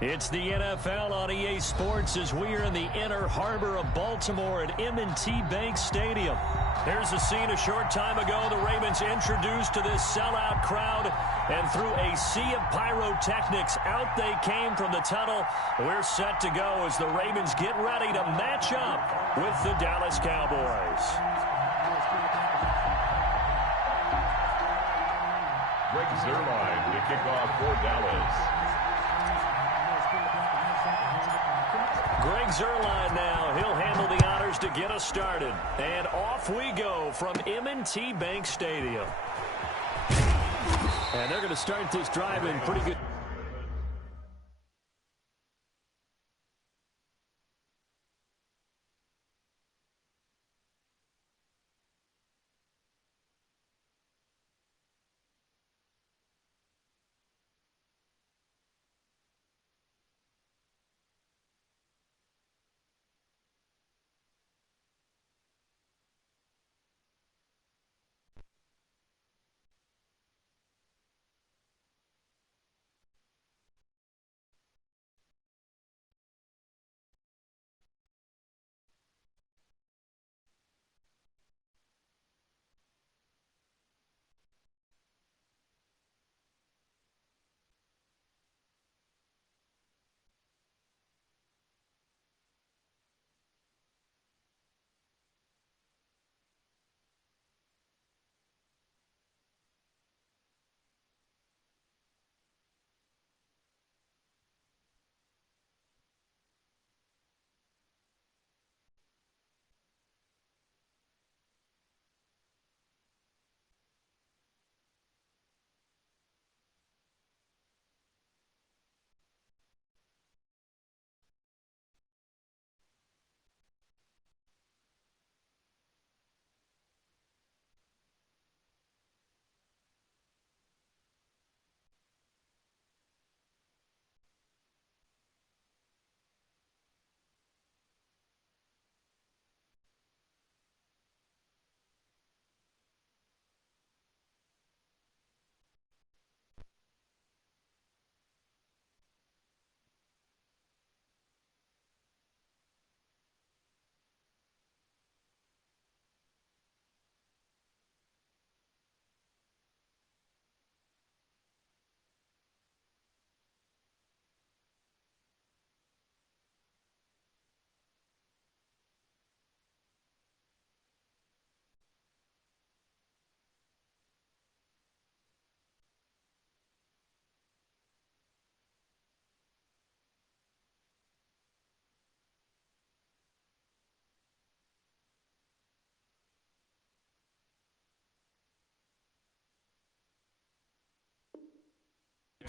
It's the NFL on EA Sports as we are in the inner harbor of Baltimore at M&T Bank Stadium. Here's a scene a short time ago. The Ravens introduced to this sellout crowd, and through a sea of pyrotechnics, out they came from the tunnel. We're set to go as the Ravens get ready to match up with the Dallas Cowboys. Greg Zuerlein to kick off for Dallas. Greg Zuerlein now. He'll handle the honors to get us started. And off we go from M&T Bank Stadium. And they're going to start this drive in pretty good.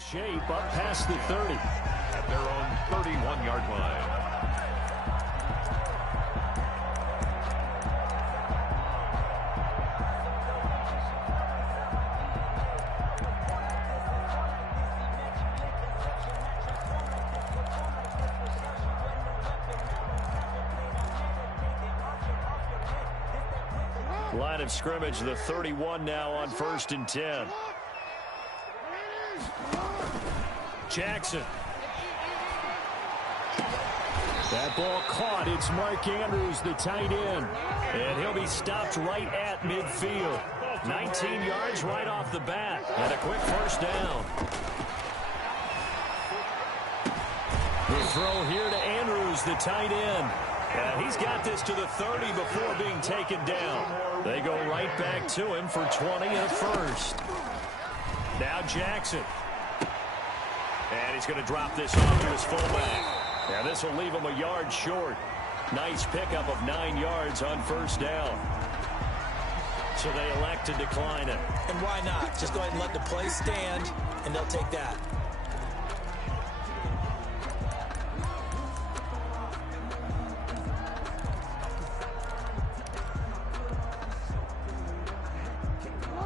Shape up past the 30. At their own 31-yard line. Line of scrimmage, the 31 now on 1st and 10. Jackson. That ball caught. It's Mark Andrews, the tight end. And he'll be stopped right at midfield. 19 yards right off the bat. And a quick first down. The throw here to Andrews, the tight end. And he's got this to the 30 before being taken down. They go right back to him for 20 and a first. Now Jackson. And he's going to drop this off to his fullback. And this will leave him a yard short. Nice pickup of 9 yards on first down. So they elect to decline it. And why not? Just go ahead and let the play stand, and they'll take that.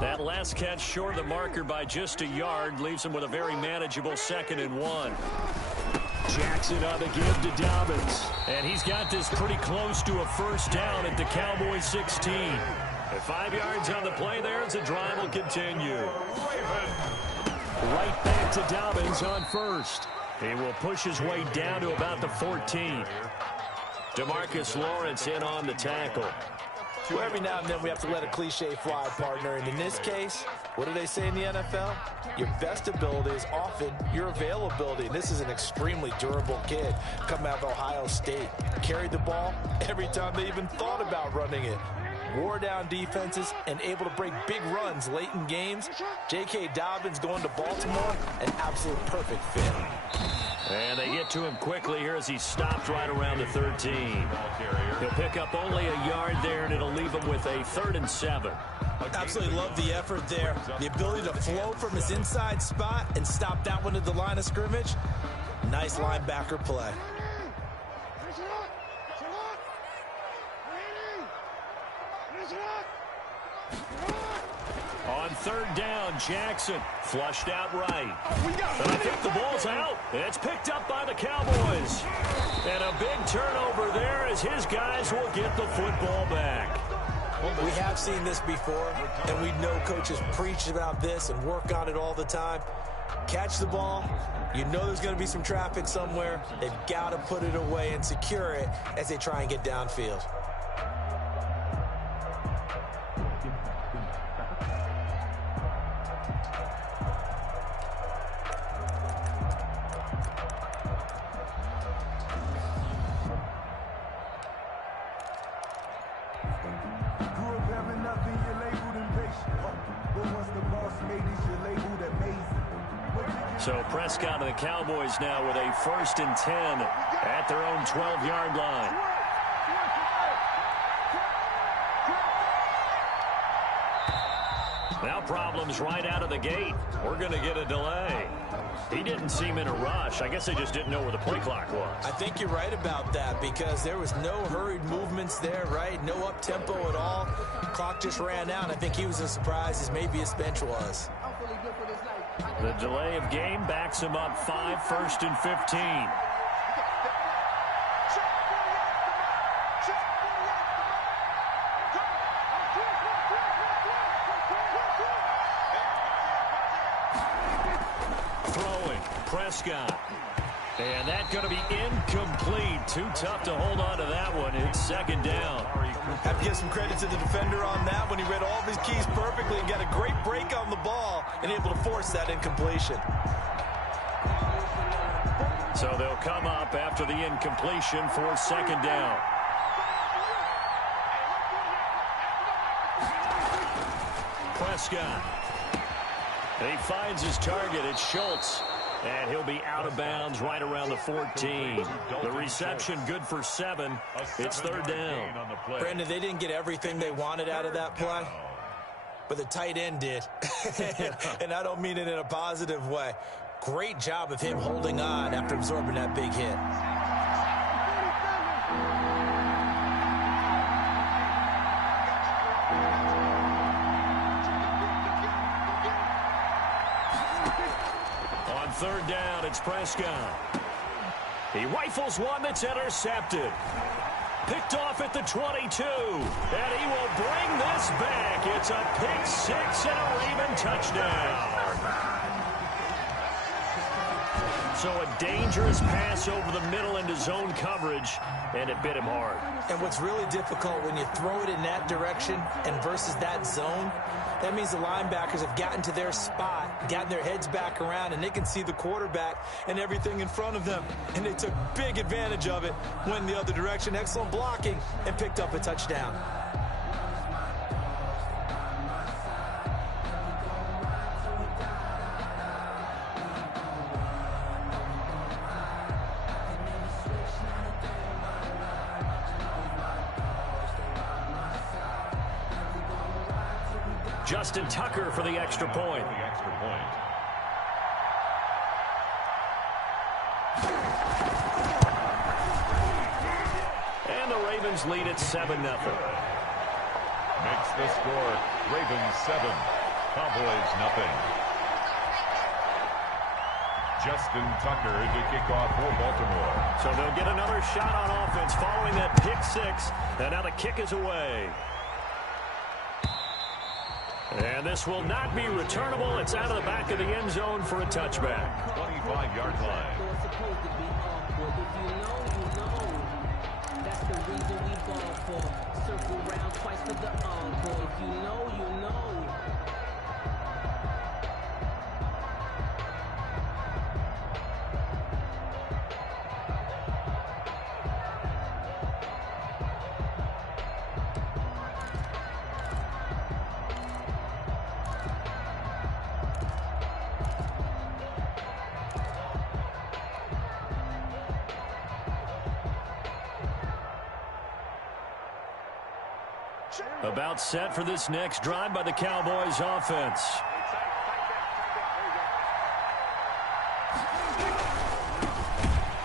That last catch short of the marker by just a yard leaves him with a very manageable 2nd and 1. Jackson on the give to Dobbins. And he's got this pretty close to a first down at the Cowboys 16. At 5 yards on the play there as the drive will continue. Right back to Dobbins on first. He will push his way down to about the 14. DeMarcus Lawrence in on the tackle. Well, every now and then we have to let a cliche fly, partner. And in this case, what do they say in the NFL? Your best ability is often your availability. And this is an extremely durable kid coming out of Ohio State. Carried the ball every time they even thought about running it. Wore down defenses and able to break big runs late in games. J.K. Dobbins going to Baltimore, an absolute perfect fit. And they get to him quickly here as he stopped right around the 13. He'll pick up only a yard there, and it'll leave him with a 3rd and 7. Absolutely love the effort there. The ability to flow from his inside spot and stop that one at the line of scrimmage. Nice linebacker play. On 3rd down, Jackson flushed out right. But I think the ball's out. It's picked up by the Cowboys. And a big turnover there as his guys will get the football back. We have seen this before, and we know coaches preach about this and work on it all the time. Catch the ball. You know there's going to be some traffic somewhere. They've got to put it away and secure it as they try and get downfield. So Prescott and the Cowboys now with a 1st and 10 at their own 12-yard line. Now problems right out of the gate. We're going to get a delay. He didn't seem in a rush. I guess they just didn't know where the play clock was. I think you're right about that because there was no hurried movements there, right? No up-tempo at all. Clock just ran out. I think he was as surprised as maybe his bench was. The delay of game backs him up 5, 1st and 15. Throwing, Prescott. And that's going to be incomplete. Too tough to hold on to that one. It's 2nd down. Have to give some credit to the defender on that when he read all of his keys perfectly and got a great break on the ball and able to force that incompletion. So they'll come up after the incompletion for 2nd down. Prescott. He finds his target. It's Schultz. And he'll be out of bounds right around the 14. The reception good for 7. It's 3rd down. Brandon, they didn't get everything they wanted out of that play, but the tight end did. And I don't mean it in a positive way. Great job of him holding on after absorbing that big hit. On 3rd down, it's Prescott. He rifles one that's intercepted. Picked off at the 22. And he will bring this back. It's a pick 6 and a Raven touchdown. So a dangerous pass over the middle into zone coverage, and it bit him hard. And what's really difficult when you throw it in that direction and versus that zone, that means the linebackers have gotten to their spot, gotten their heads back around, and they can see the quarterback and everything in front of them. And they took big advantage of it, went the other direction, excellent blocking, and picked up a touchdown. Justin Tucker for the extra point. And the Ravens lead at 7-0. Makes the score Ravens 7, Cowboys nothing. Justin Tucker to kick off for Baltimore. So they'll get another shot on offense following that pick 6. And now the kick is away. And this will not be returnable. It's out of the back of the end zone for a touchback. 25-yard line. That's the reason we ball for. Circle round twice for the encore. If you know, you know. About set for this next drive by the Cowboys offense.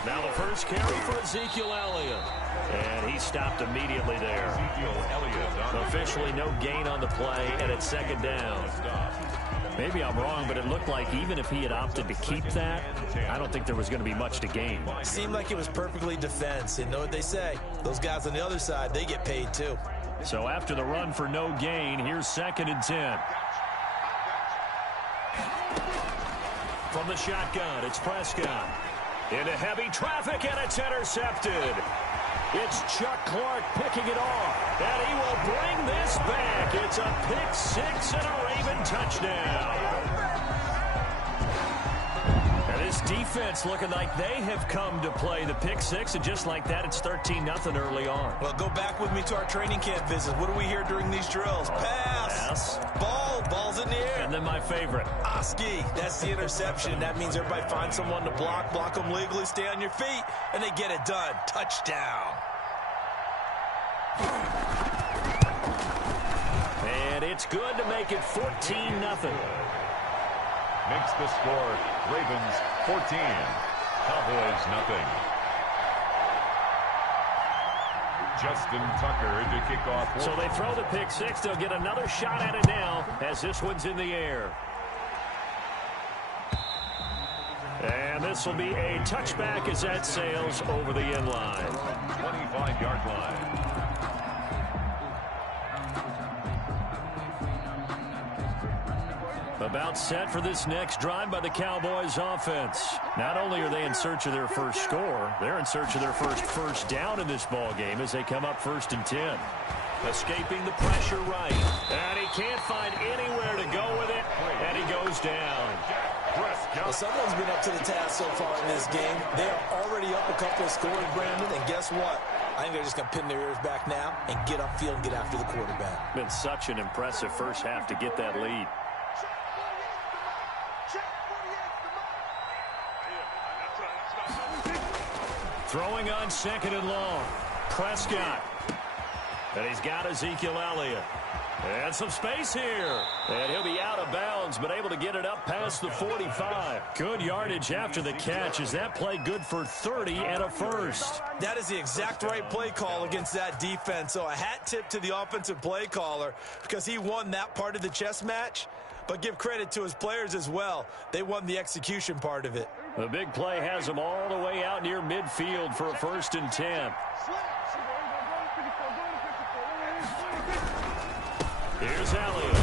Now the first carry for Ezekiel Elliott. And he stopped immediately there. Ezekiel Elliott. Officially no gain on the play, and it's second down. Maybe I'm wrong, but it looked like even if he had opted to keep that, I don't think there was going to be much to gain. Seemed like it was perfectly defense. And know what they say? Those guys on the other side, they get paid too. So after the run for no gain, here's 2nd and 10. From the shotgun, it's Prescott. Into heavy traffic, and it's intercepted. It's Chuck Clark picking it off, and he will bring this back. It's a pick six and a Raven touchdown. And this defense looking like they have come to play the pick six, and just like that, it's 13-0 early on. Well, go back with me to our training camp visits. What do we hear during these drills? Pass. Ball's in the air. And then my favorite. Oski, that's the interception. That means everybody finds someone to block them legally, stay on your feet, and they get it done. Touchdown. And it's good to make it 14-0. Makes the score Ravens 14, Cowboys nothing. Justin Tucker to kick off. So they throw the pick six. They'll get another shot at it now as this one's in the air. And this will be a touchback as that sails over the end line. 25-yard line. About set for this next drive by the Cowboys offense. Not only are they in search of their first score, they're in search of their first down in this ball game as they come up 1st and 10. Escaping the pressure right. And he can't find anywhere to go with it, and he goes down. Well, someone's been up to the task so far in this game. They are already up a couple of scores, Brandon, and guess what? I think they're just going to pin their ears back now and get upfield and get after the quarterback. Been such an impressive first half to get that lead. Throwing on 2nd and long. Prescott. And he's got Ezekiel Elliott. And some space here. And he'll be out of bounds, but able to get it up past the 45. Good yardage after the catch. Is that play good for 30 and a first? That is the exact right play call against that defense. So a hat tip to the offensive play caller because he won that part of the chess match. But give credit to his players as well. They won the execution part of it. The big play has them all the way out near midfield for a 1st and 10. Here's Elliott.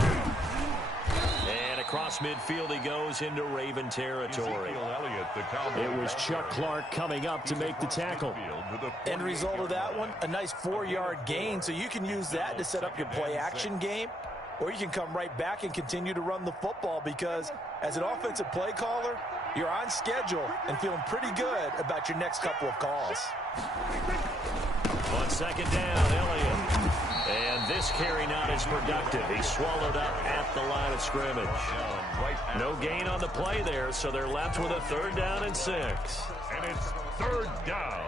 And across midfield he goes into Raven territory. It was Chuck Clark coming up to make the tackle. End result of that one, a nice 4-yard gain. So you can use that to set up your play action game. Or you can come right back and continue to run the football because as an offensive play caller, you're on schedule and feeling pretty good about your next couple of calls. On 2nd down, Elliott. And this carry not as productive. He swallowed up at the line of scrimmage. No gain on the play there, so they're left with a 3rd down and 6. And it's 3rd down.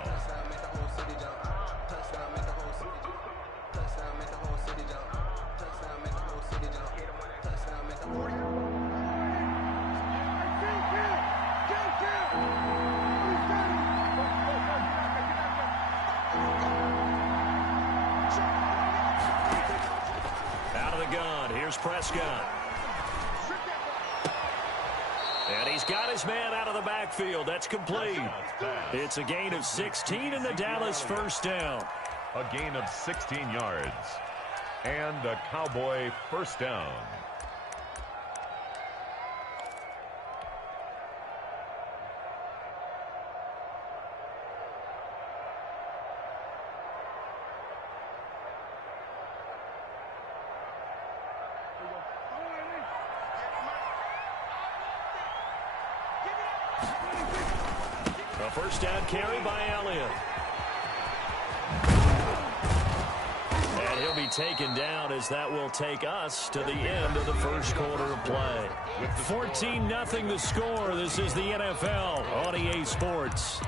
Prescott. And he's got his man out of the backfield. That's complete. It's a gain of 16 and the Dallas 1st down. A gain of 16 yards. And a Cowboy 1st down. A first down carry by Elliott. And he'll be taken down as that will take us to the end of the first quarter of play. 14-0 the score. This is the NFL on EA Sports.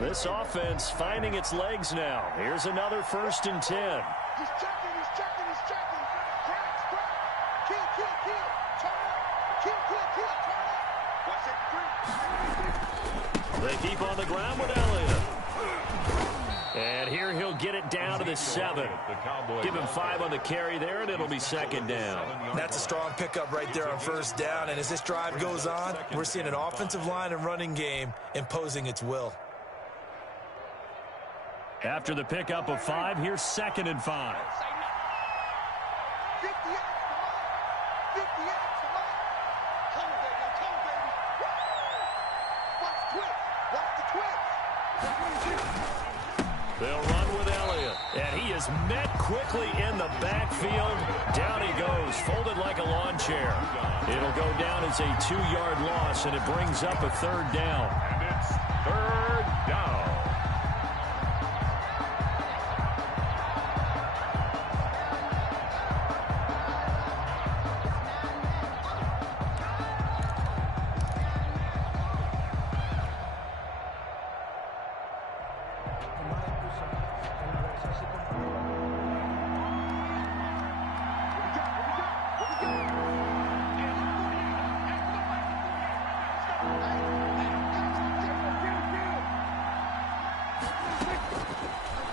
This offense finding its legs now. Here's another 1st and 10. He's checking. Crack. Kill. Turn up. Kill. Turn up. 1, 2, 3. They keep on the ground with Elliott. And here he'll get it down to the 7. Give him 5 on the carry there, and it'll be 2nd down. That's a strong pickup right there on 1st down. And as this drive goes on, we're seeing an offensive line and running game imposing its will. After the pickup of 5, here's 2nd and 5. 50 yards. Come on, baby. Watch the twist. They'll run with Elliott. And he is met quickly in the backfield. Down he goes, folded like a lawn chair. It'll go down as a 2-yard loss, and it brings up a 3rd down. And it's 3rd down.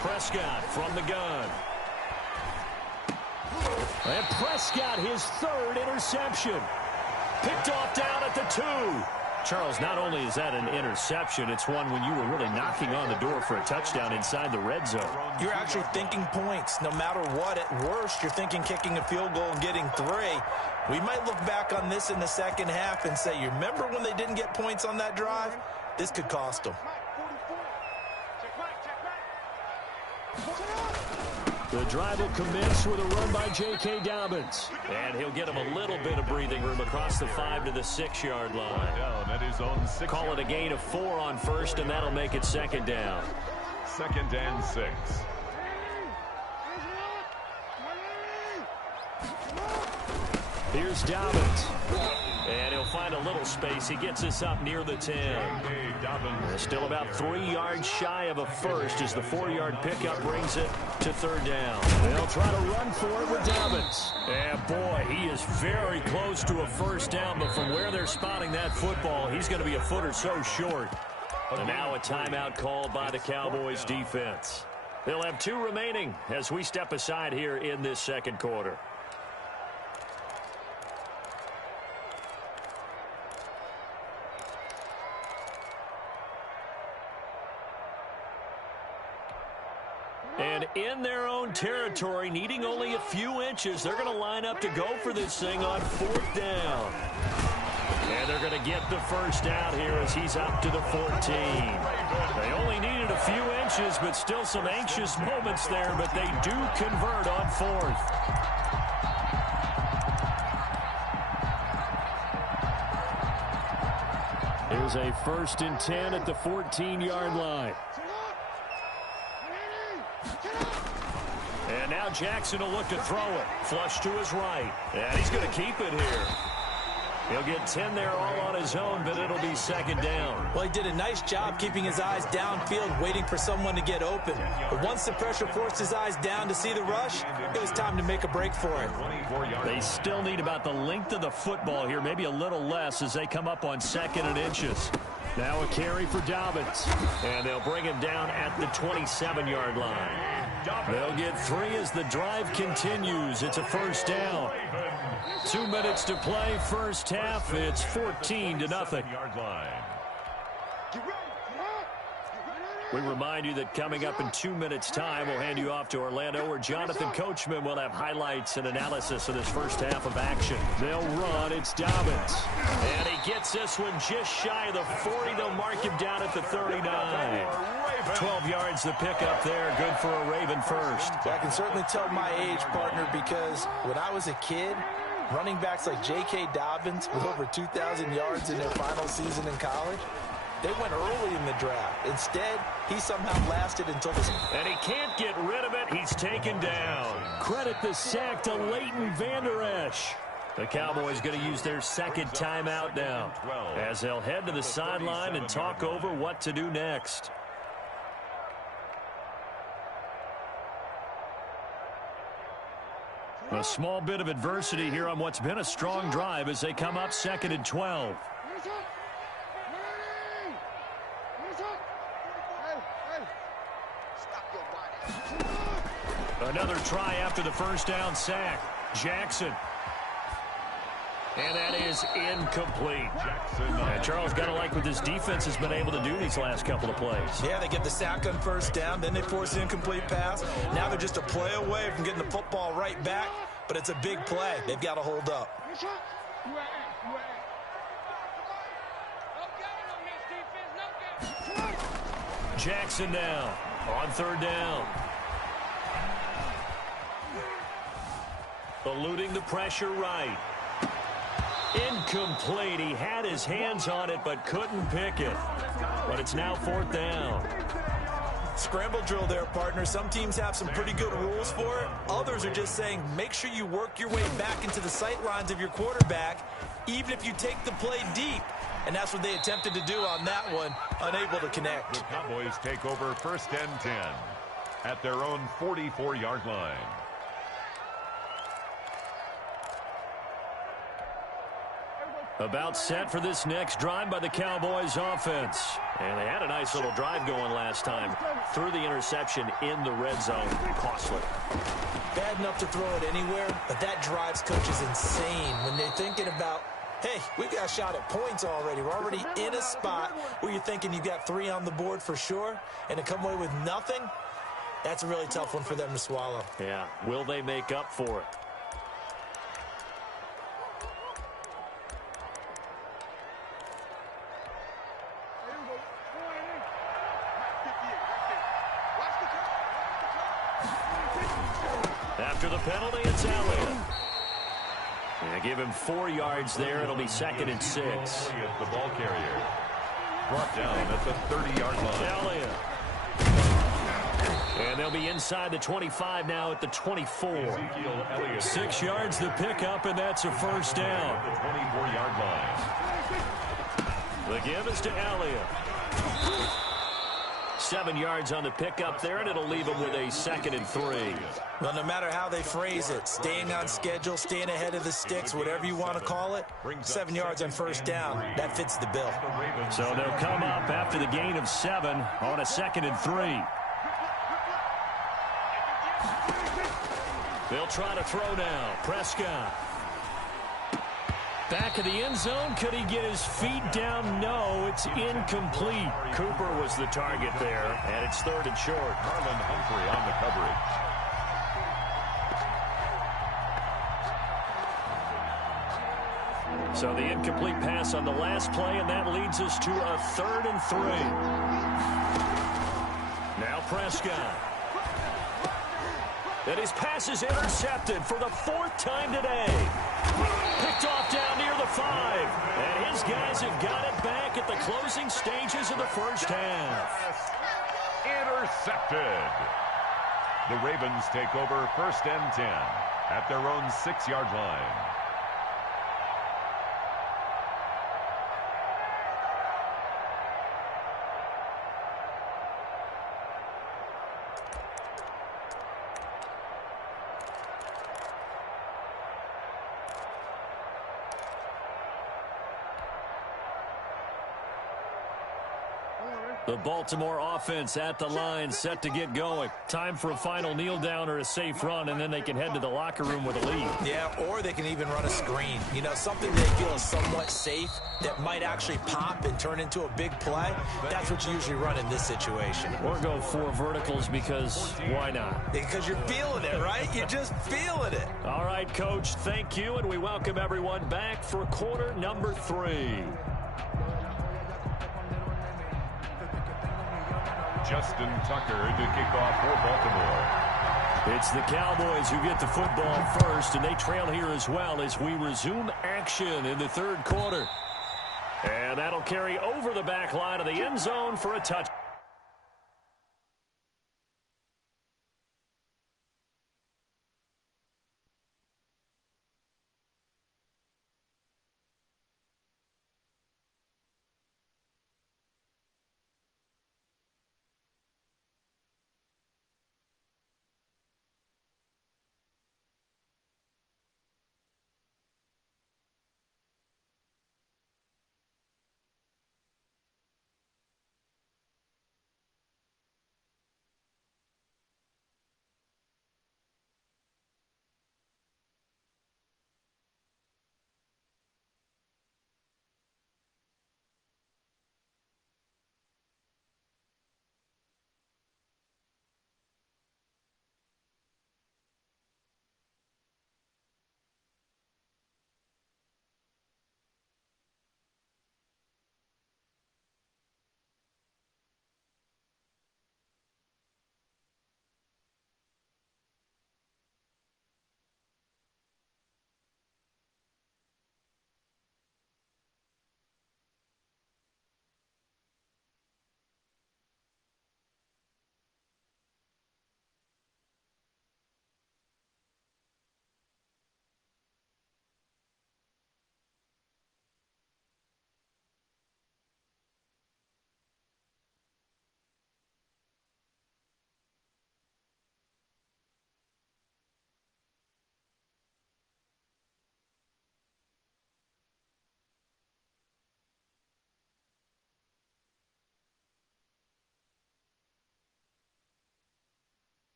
Prescott from the gun. And Prescott, his 3rd interception. Picked off down at the 2. Charles, not only is that an interception, it's one when you were really knocking on the door for a touchdown inside the red zone. You're actually thinking points. No matter what, at worst, you're thinking kicking a field goal and getting 3. We might look back on this in the second half and say, you remember when they didn't get points on that drive? This could cost them. The drive will commence with a run by J.K. Dobbins. And he'll get him a little bit of breathing room across the 5 to the 6-yard line. Down at his own 6. Call it a gain of 4 on 1st, and that'll make it 2nd down. 2nd and 6. Here's Dobbins. And he'll find a little space. He gets us up near the 10. Still about 3 yards shy of a first as the 4-yard pickup brings it to 3rd down. They'll try to run for it with Dobbins. And boy, he is very close to a 1st down, but from where they're spotting that football, he's going to be a foot or so short. And now a timeout called by the Cowboys defense. They'll have 2 remaining as we step aside here in this 2nd quarter. And in their own territory, needing only a few inches, they're going to line up to go for this thing on 4th down. And they're going to get the 1st down here as he's up to the 14. They only needed a few inches, but still some anxious moments there, but they do convert on 4th. Here's a 1st and 10 at the 14-yard line. And now Jackson will look to throw it. Flush to his right. And he's going to keep it here. He'll get 10 there all on his own, but it'll be 2nd down. Well, he did a nice job keeping his eyes downfield, waiting for someone to get open. But once the pressure forced his eyes down to see the rush, it was time to make a break for it. They still need about the length of the football here, maybe a little less as they come up on 2nd and inches. Now a carry for Dobbins. And they'll bring him down at the 27-yard line. They'll get 3 as the drive continues. It's a 1st down. 2 minutes to play, 1st half. It's 14-0. We remind you that coming up in 2 minutes' time, we'll hand you off to Orlando, where Jonathan Coachman will have highlights and analysis of this first half of action. They'll run. It's Dobbins. And he gets this one just shy of the 40. They'll mark him down at the 39. 12 yards the pickup there. Good for a Raven first. I can certainly tell my age, partner, because when I was a kid, running backs like J.K. Dobbins with over 2,000 yards in their final season in college, they went early in the draft. Instead, he somehow lasted until this. And he can't get rid of it. He's taken down. Credit the sack to Leighton Vander Esch. The Cowboys going to use their second timeout now as they'll head to the sideline and talk over what to do next. A small bit of adversity here on what's been a strong drive as they come up 2nd and 12. Another try after the first down sack. Jackson. And that is incomplete. And Charles, got to like what this defense has been able to do these last couple of plays. Yeah, they get the sack on first down, then they force an incomplete pass. Now they're just a play away from getting the football right back, but it's a big play. They've got to hold up. Jackson now on 3rd down. Eluding the pressure right. Incomplete. He had his hands on it but couldn't pick it. But it's now 4th down. Scramble drill there, partner. Some teams have some pretty good rules for it. Others are just saying make sure you work your way back into the sight lines of your quarterback, even if you take the play deep. And that's what they attempted to do on that one, unable to connect. The Cowboys take over 1st and 10 at their own 44-yard line. About set for this next drive by the Cowboys offense. And they had a nice little drive going last time. Threw the interception in the red zone. Costly. Bad enough to throw it anywhere, but that drives coaches insane when they're thinking about, hey, we've got a shot at points already. We're already in a spot where you're thinking you've got 3 on the board for sure, and to come away with nothing, that's a really tough one for them to swallow. Yeah, will they make up for it? After the penalty, it's Elliott. And give him 4 yards there. It'll be 2nd and 6. The ball carrier brought down at the 30-yard line. Elliott. And they'll be inside the 25 now at the 24. 6 yards the pickup, and that's a first down. The 24-yard line. The give is to Elliott. 7 yards on the pickup there, and it'll leave him with a 2nd and 3. Well, no matter how they phrase it, staying on schedule, staying ahead of the sticks, whatever you want to call it, 7 yards on first down, that fits the bill. So they'll come up after the gain of 7 on a 2nd and 3. They'll try to throw now. Prescott. Back of the end zone. Could he get his feet down? No, it's incomplete. Cooper was the target there, and it's 3rd and short. Marlon Humphrey on the coverage. So the incomplete pass on the last play, and that leads us to a 3rd and 3. Now Prescott. And his pass is intercepted for the 4th time today. Picked off down near the 5. And his guys have got it back at the closing stages of the first half. Intercepted. The Ravens take over 1st and 10 at their own 6-yard line. The Baltimore offense at the line, set to get going. Time for a final kneel down or a safe run, and then they can head to the locker room with a lead. Yeah, or they can even run a screen. You know, something they feel is somewhat safe that might actually pop and turn into a big play. That's what you usually run in this situation. Or go 4 verticals because why not? Because you're feeling it, right? You're just feeling it. All right, Coach, thank you, and we welcome everyone back for quarter number 3. Justin Tucker to kick off for Baltimore. It's the Cowboys who get the football first, and they trail here as well as we resume action in the third quarter. And that'll carry over the back line of the end zone for a touchdown.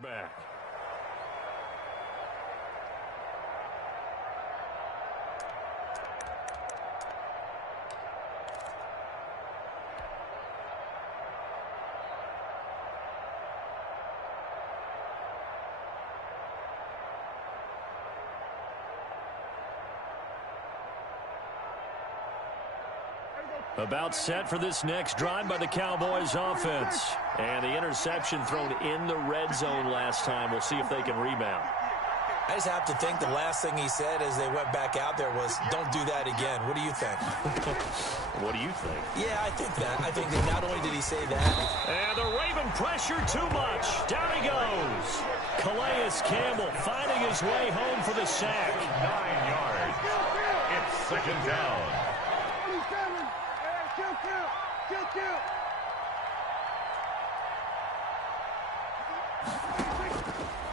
Back. About set for this next drive by the Cowboys offense. And the interception thrown in the red zone last time. We'll see if they can rebound. I just have to think the last thing he said as they went back out there was, don't do that again. What do you think? What do you think? Yeah, I think that. I think that not only did he say that. And the Raven pressure too much. Down he goes. Calais Campbell finding his way home for the sack. 9 yards. It's second down.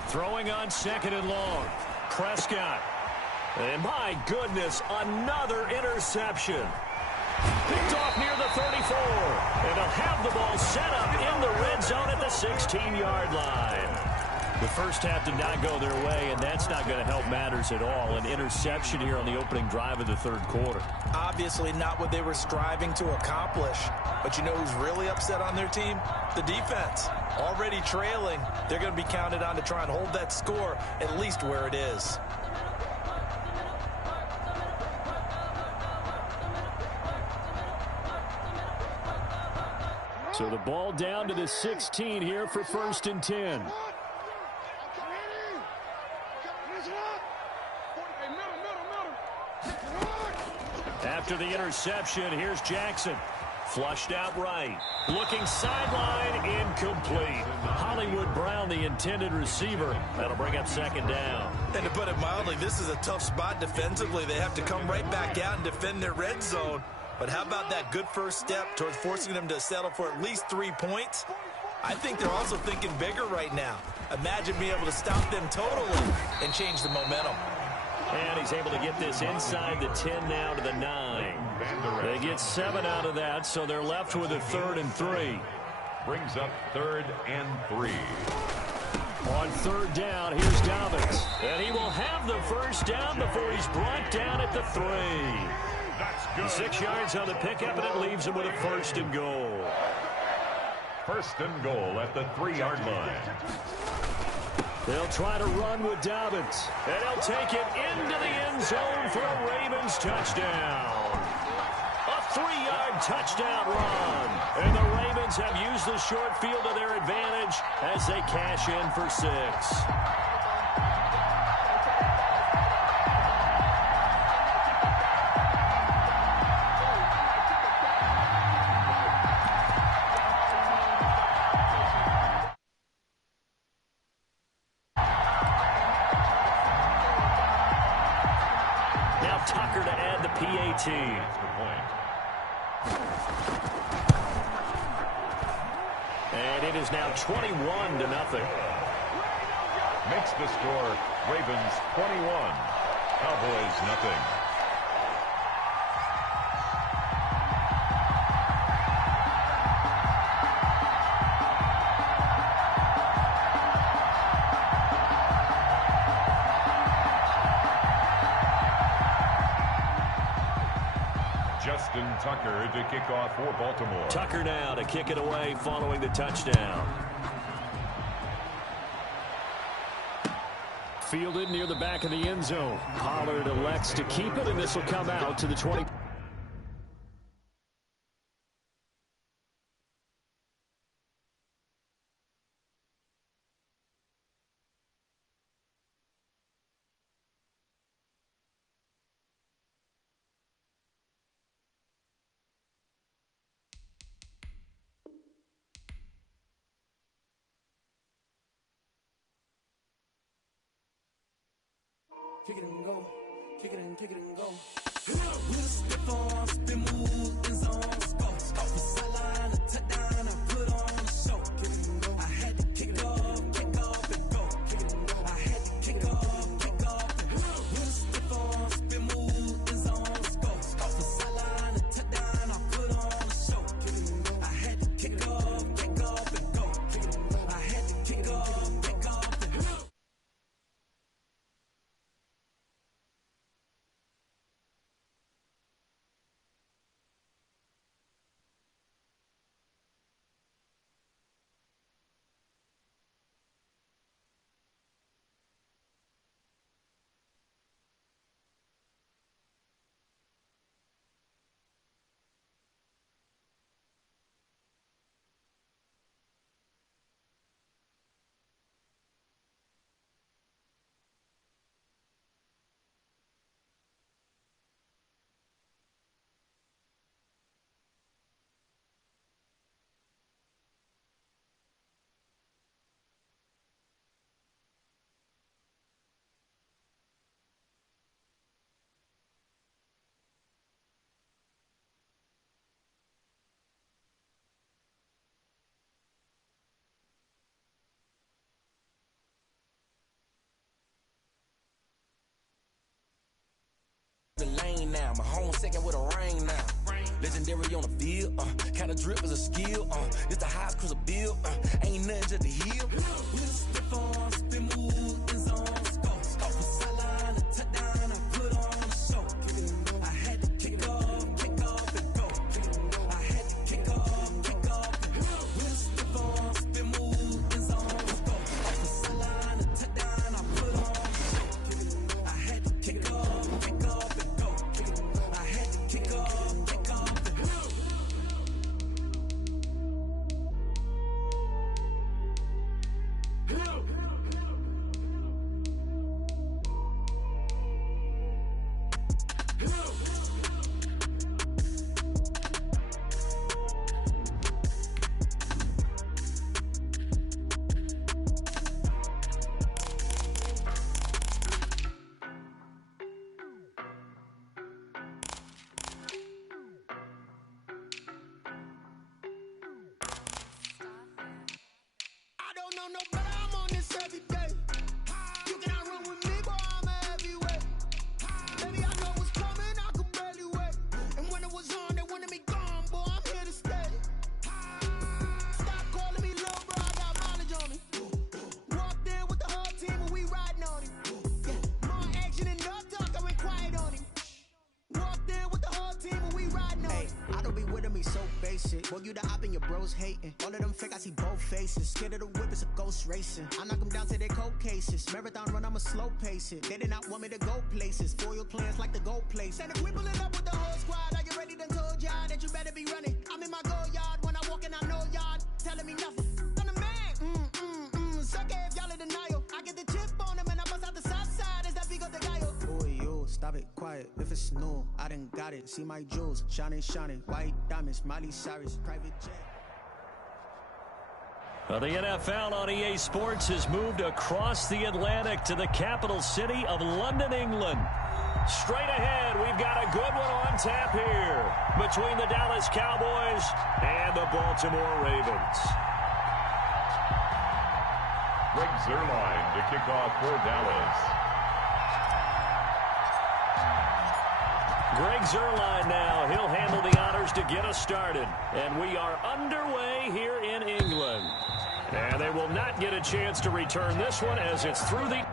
Throwing on second and long. Prescott. And my goodness, another interception. Picked off near the 34. And they'll have the ball set up in the red zone at the 16-yard line. The first half did not go their way, and that's not going to help matters at all. An interception here on the opening drive of the third quarter. Obviously not what they were striving to accomplish. But you know who's really upset on their team? The defense. Already trailing. They're going to be counted on to try and hold that score at least where it is. So the ball down to the 16 here for 1st and 10. After the interception, here's Jackson. Flushed out right. Looking sideline, incomplete. Hollywood Brown, the intended receiver. That'll bring up second down. And to put it mildly, this is a tough spot defensively. They have to come right back out and defend their red zone. But how about that good first step towards forcing them to settle for at least 3 points? I think they're also thinking bigger right now. Imagine being able to stop them totally and change the momentum. And he's able to get this inside the 10 now to the 9. They get 7 out of that, so they're left with a 3rd and 3. Brings up 3rd and 3. On 3rd down, here's Dobbins. And he will have the first down before he's brought down at the 3. That's good. 6 yards on the pickup, and it leaves him with a 1st and goal. 1st and goal at the 3-yard line. They'll try to run with Dobbins. And he'll take it into the end zone for a Ravens touchdown. A 3-yard touchdown run. And the Ravens have used the short field to their advantage as they cash in for 6. Tucker to add the PAT. And it is now 21-0. Makes the score Ravens 21, Cowboys nothing. Justin Tucker to kick off for Baltimore. Tucker now to kick it away following the touchdown. Fielded near the back of the end zone. Pollard elects to keep it, and this will come out to the 20. Kick it and go. Kick it and go. With a stiff on, spin move, in zone, go. Off the sideline, a touchdown, I put on a show. Kick it and go. I had to kick off and go. Kick it and go. I had to kick off and go. With a stiff on, spin move, in zone, go. Off the sideline, a touchdown, I put on a show. Kick it and go. I had to kick off and go. Kick it and go. I had to kick off and go. The lane now, my home second with a rain now. Legendary on the field, kind of drip is a skill, it's the highest cruiser bill, ain't nothing just to heal. With a stiff on, spin move, in zone, go. Off the sideline, a touchdown, I put on a show. Kick it and go. I had to kick off and go. Kick it and go. I had to kick off and go. With a stiff on, spin move, in zone, go. Off the sideline, a touchdown, I put on a show. Kick it and go. I had to kick off and go. I had to kick off and go. face it. Boy, you the op and your bros hating. All of them fake, I see both faces. Scared of the whip, it's a ghost racing. I knock them down to their cold cases. Marathon run, I'ma slow pace it. They did not want me to go places. Foil plans like the gold place. And if we pulling up with the whole squad, are you ready? Done told y'all that you better be running. I'm in my go yard when I walk in, I know y'all telling me nothing. I'm the man. Suck it if y'all in denial. I get the chip on them and I bust out the south side. Is that Vigo de Gallo? Boy, yo, stop it, quiet. If it's new, I done got it. See my jewels, shining, white diamonds, Miley Cyrus, private jet. Well, the NFL on EA Sports has moved across the Atlantic to the capital city of London, England. Straight ahead, we've got a good one on tap here between the Dallas Cowboys and the Baltimore Ravens. Greg Zuerlein to kick off for Dallas. Greg Zuerlein now. He'll handle the honors to get us started. And we are underway here in England. And they will not get a chance to return this one as it's through the...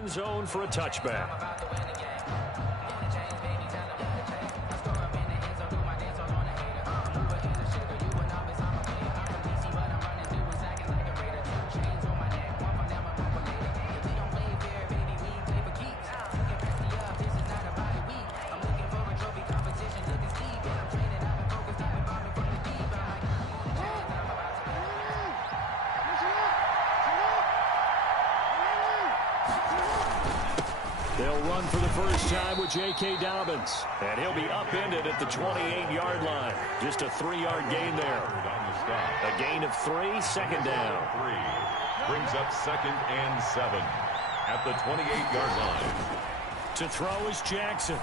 End zone for a touchback. They'll run for the first time with J.K. Dobbins. And he'll be upended at the 28-yard line. Just a 3-yard gain there. A gain of 3, second down. Brings up 2nd and 7 at the 28-yard line. To throw is Jackson.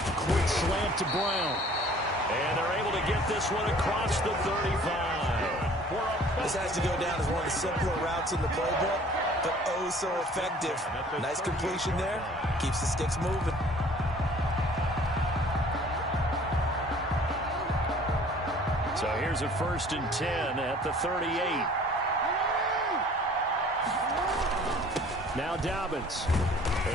Quick slant to Brown. And they're able to get this one across the 35. This has to go down as one of the simpler routes in the playbook, but oh so effective. Nice completion there. Keeps the sticks moving. So here's a 1st and 10 at the 38. Now Dobbins.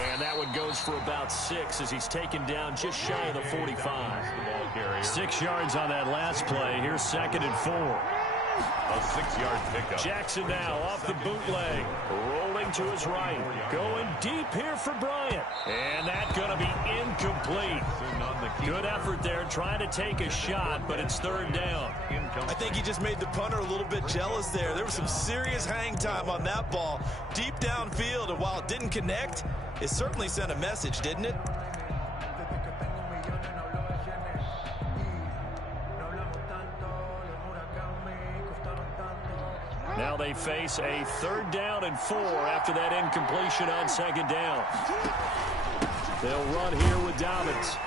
And that one goes for about 6 as he's taken down just shy of the 45. 6 yards on that last play. Here's 2nd and 4. A 6-yard pickup. Jackson now off the bootleg. Rolling to his right. Going deep here for Bryant. And that's going to be incomplete. Good effort there trying to take a shot, but it's 3rd down. I think he just made the punter a little bit jealous there. There was some serious hang time on that ball. Deep downfield, and while it didn't connect, it certainly sent a message, didn't it? Now they face a 3rd down and 4 after that incompletion on 2nd down. They'll run here with Dobbins.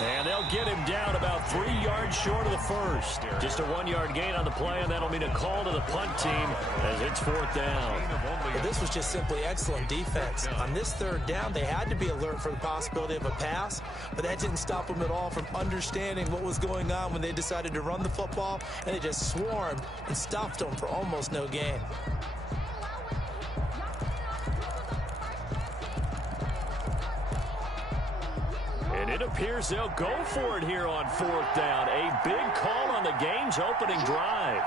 And they'll get him down about 3 yards short of the first. Just a 1-yard gain on the play, and that'll mean a call to the punt team as it's 4th down. Well, this was just simply excellent defense. On this 3rd down, they had to be alert for the possibility of a pass, but that didn't stop them at all from understanding what was going on when they decided to run the football, and they just swarmed and stopped them for almost no gain. And it appears they'll go for it here on 4th down. A big call on the game's opening drive.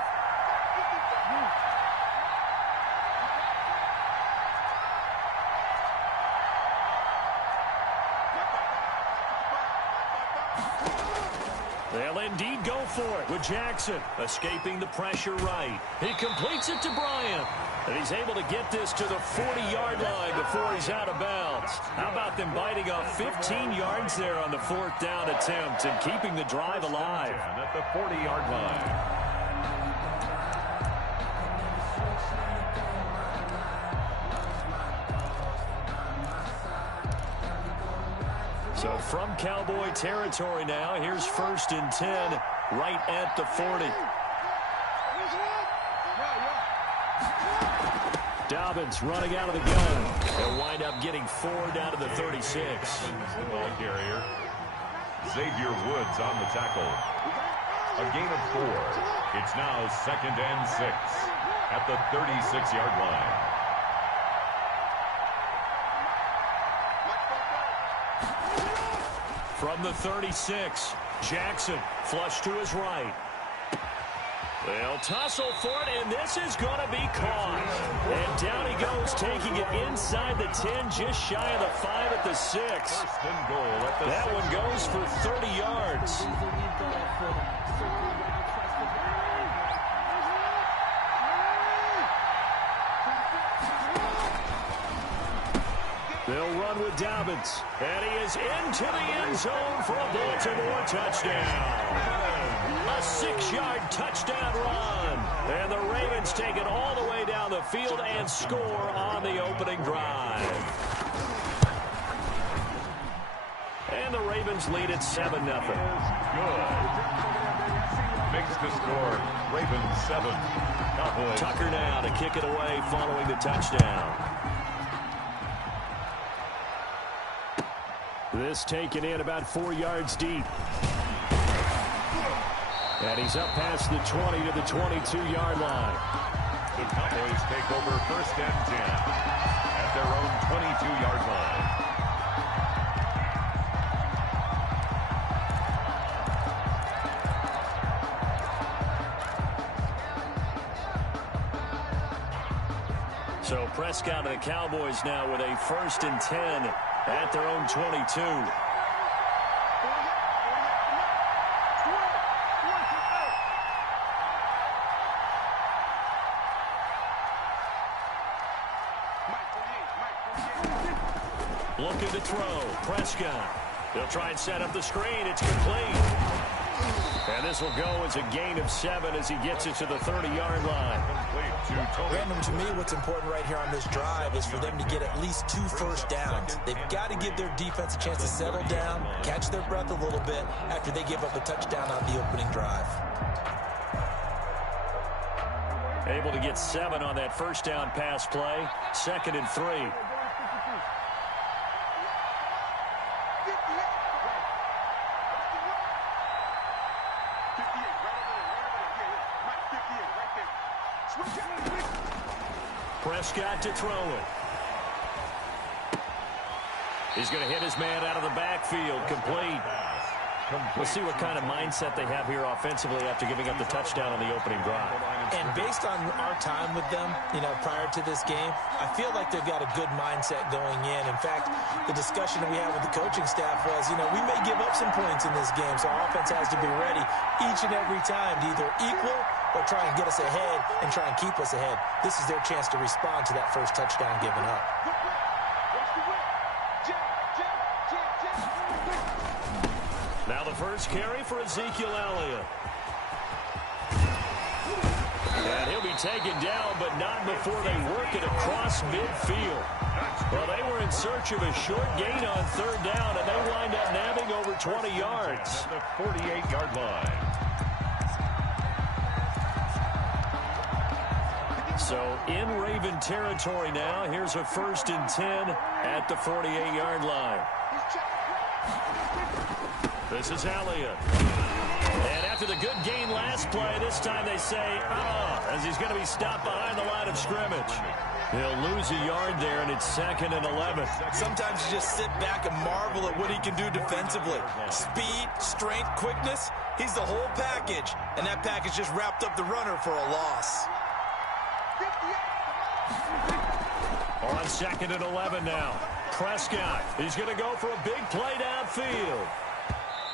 They'll indeed go for it with Jackson, escaping the pressure right. He completes it to Bryant, and he's able to get this to the 40-yard line before he's out of bounds. How about them biting off 15 yards there on the 4th down attempt and keeping the drive alive? At the 40-yard line. So from Cowboy territory now, here's 1st and 10 right at the 40. Dobbins running out of the gun. They'll wind up getting 4 down to the 36. Ball carrier. Xavier Woods on the tackle. A gain of 4. It's now 2nd and 6 at the 36-yard line. From the 36, Jackson flush to his right. They'll tussle for it, and this is going to be caught. And down he goes, taking it inside the 10, just shy of the 5 at the 6. First and goal at the that 6. one goes for 30 yards. They'll run with Dobbins, and he is into the end zone for a Baltimore touchdown. A 6-yard touchdown run, and the Ravens take it all the way down the field and score on the opening drive. And the Ravens lead at 7-0. Good. Makes the score. Ravens 7. Cowboys. Tucker now to kick it away following the touchdown. This taken in about 4 yards deep. And he's up past the 20 to the 22-yard line. The Cowboys take over 1st and 10 at their own 22-yard line. So Prescott and the Cowboys now with a 1st and 10 at their own 22. Looking to throw. Prescott. They'll try and set up the screen. It's complete. And this will go as a gain of 7 as he gets it to the 30-yard line. Random, to me, what's important right here on this drive is for them to get at least 2 first downs. They've got to give their defense a chance to settle down, catch their breath a little bit after they give up a touchdown on the opening drive. Able to get 7 on that first down pass play. 2nd and 3. Prescott to throw it. He's going to hit his man out of the backfield. Complete. We'll see what kind of mindset they have here offensively after giving up the touchdown on the opening drive. And based on our time with them, prior to this game, I feel like they've got a good mindset going in. In fact, the discussion that we had with the coaching staff was, we may give up some points in this game, so our offense has to be ready each and every time to either equal or try and get us ahead and try and keep us ahead. This is their chance to respond to that first touchdown given up. Now the first carry for Ezekiel Elliott. And he'll be taken down, but not before they work it across midfield. Well, they were in search of a short gain on 3rd down, and they wind up nabbing over 20 yards. At the 48-yard line. So in Raven territory now, here's a 1st and 10 at the 48-yard line. This is Elliott. And after the good gain last play, this time they say, as he's going to be stopped behind the line of scrimmage. He'll lose a yard there, and it's 2nd and 11. Sometimes you just sit back and marvel at what he can do defensively. Speed, strength, quickness, he's the whole package. And that package just wrapped up the runner for a loss. On 2nd and 11 now. Prescott, he's going to go for a big play downfield.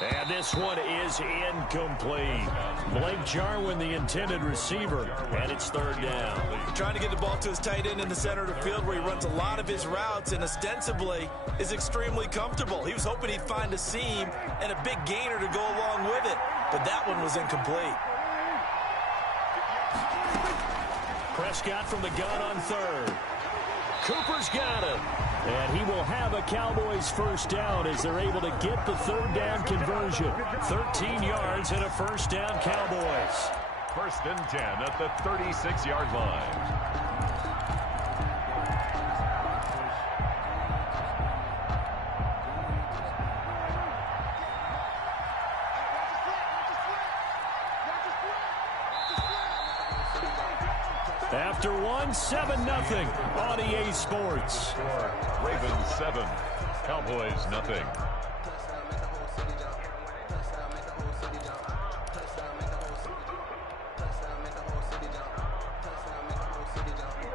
And this one is incomplete. Blake Jarwin, the intended receiver, and it's third down. Trying to get the ball to his tight end in the center of the field where he runs a lot of his routes and ostensibly is extremely comfortable. He was hoping he'd find a seam and a big gainer to go along with it, but that one was incomplete. Prescott from the gun on third. Cooper's got him. And he will have a Cowboys first down as they're able to get the third down conversion. 13 yards and a first down, Cowboys. First and 10 at the 36-yard line. After one, 7-0 on EA Sports. Ravens 7, Cowboys nothing.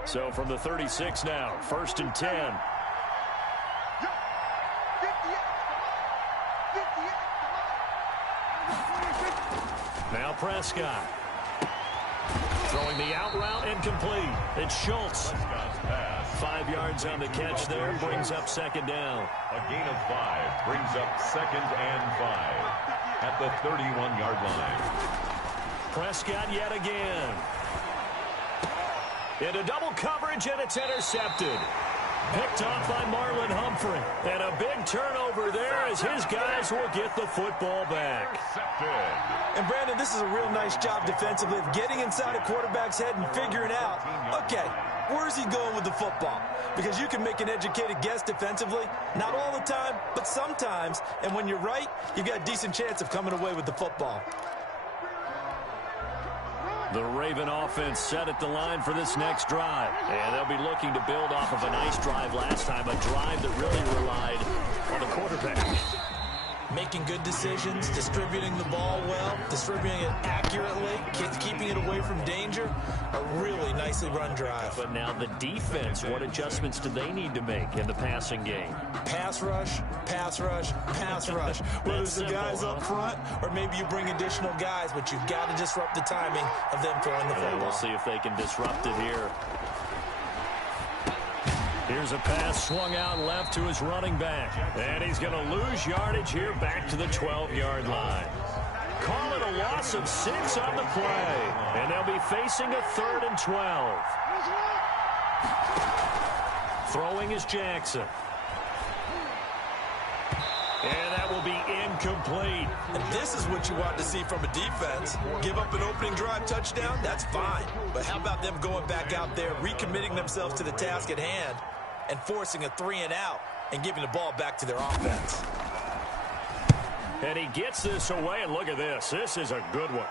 So from the 36 now, first and 10. Now Prescott. Throwing the out route and complete. It's Schultz. 5 yards on the catch there. Brings up second down. A gain of 5 brings up second and 5 at the 31-yard line. Prescott yet again. Into double coverage, and it's intercepted. Picked off by Marlon Humphrey. And a big turnover there as his guys will get the football back. And, Brandon, this is a real nice job defensively of getting inside a quarterback's head and figuring out, okay, where's he going with the football? Because you can make an educated guess defensively. Not all the time, but sometimes. And when you're right, you've got a decent chance of coming away with the football. The Raven offense set at the line for this next drive. And they'll be looking to build off of a nice drive last time, a drive that really relied on the quarterback. Making good decisions, distributing the ball well, distributing it accurately, keeping it away from danger. A really nicely run drive. But now the defense, what adjustments do they need to make in the passing game? Pass rush, pass rush, pass rush. Whether it's the guys up front or maybe you bring additional guys, but you've got to disrupt the timing of them throwing the football. We'll see if they can disrupt it here. Here's a pass swung out left to his running back. And he's going to lose yardage here back to the 12-yard line. Call it a loss of 6 on the play. And they'll be facing a 3rd and 12. Throwing is Jackson. And that will be incomplete. And this is what you want to see from a defense. Give up an opening drive touchdown, that's fine. But how about them going back out there, recommitting themselves to the task at hand, and forcing a 3-and-out and giving the ball back to their offense. And he gets this away, and look at this. This is a good one.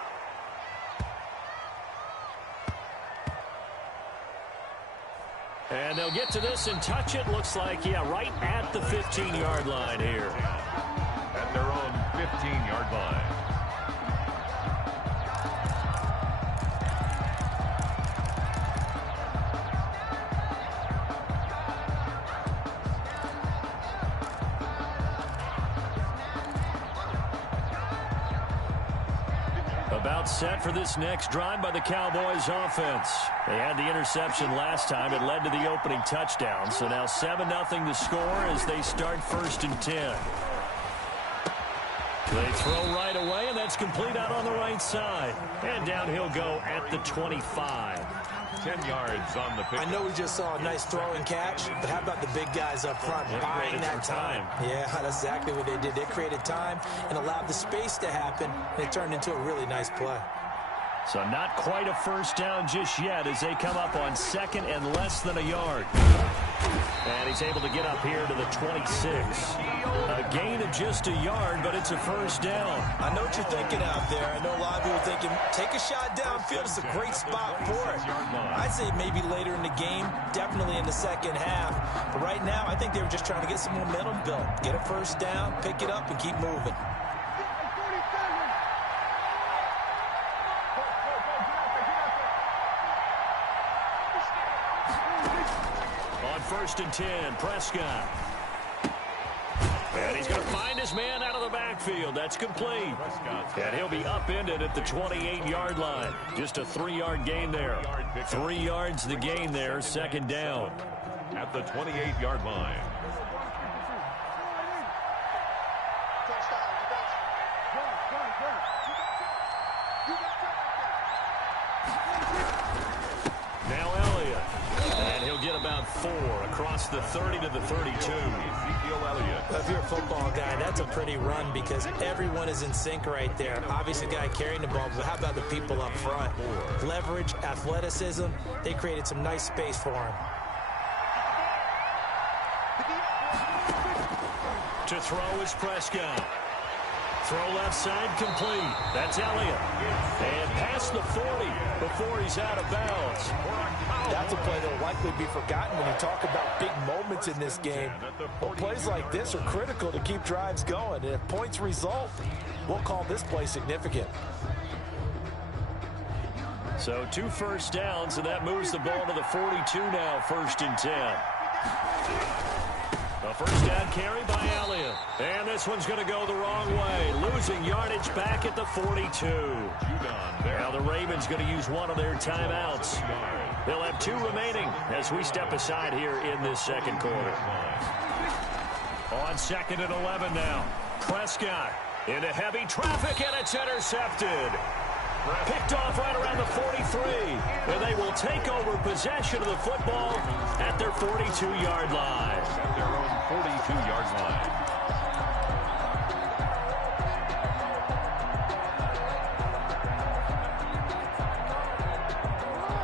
And they'll get to this and touch it. Looks like, yeah, right at the 15-yard line here. At their own 15-yard line. About set for this next drive by the Cowboys offense. They had the interception last time. It led to the opening touchdown. So now 7-0 the score as they start 1st and 10. They throw right away, and that's complete out on the right side. And down he'll go at the 25. 10 yards on the pick. I know we just saw a nice throw and catch, but how about the big guys up front buying that time? Yeah, that's exactly what they did. They created time and allowed the space to happen, and it turned into a really nice play. So not quite a first down just yet as they come up on 2nd and less than a yard. And he's able to get up here to the 26. A gain of just a yard, but it's a first down. I know what you're thinking out there. I know a lot of people thinking, take a shot downfield. It's a great spot for it. I'd say maybe later in the game, definitely in the second half. But right now, I think they were just trying to get some momentum built. Get a first down, pick it up, and keep moving. On 1st and 10, Prescott. And he's going to find his man out of the backfield. That's complete. And he'll be upended at the 28-yard line. Just a 3-yard gain there. 3 yards the gain there, second down. At the 28-yard line. Now Elliott. And he'll get about 4 across the 30 to the 32. Ezekiel Elliott. If you're a football guy, that's a pretty run because everyone is in sync right there. Obviously, the guy carrying the ball, but how about the people up front? Leverage, athleticism, they created some nice space for him. To throw is Prescott. Throw left side complete. That's Elliott. And past the 40 before he's out of bounds. That's a play that will likely be forgotten when you talk about big moments in this game. But plays like this are critical to keep drives going. And if points result, we'll call this play significant. So 2 first downs, and that moves the ball to the 42 now, 1st and 10. A first down carry by Elliott. And this one's going to go the wrong way. Losing yardage back at the 42. Now the Ravens going to use one of their timeouts. They'll have 2 remaining as we step aside here in this second quarter. On 2nd and 11 now. Prescott into heavy traffic, and it's intercepted. Picked off right around the 43. And they will take over possession of the football at their 42-yard line. At their own 42-yard line.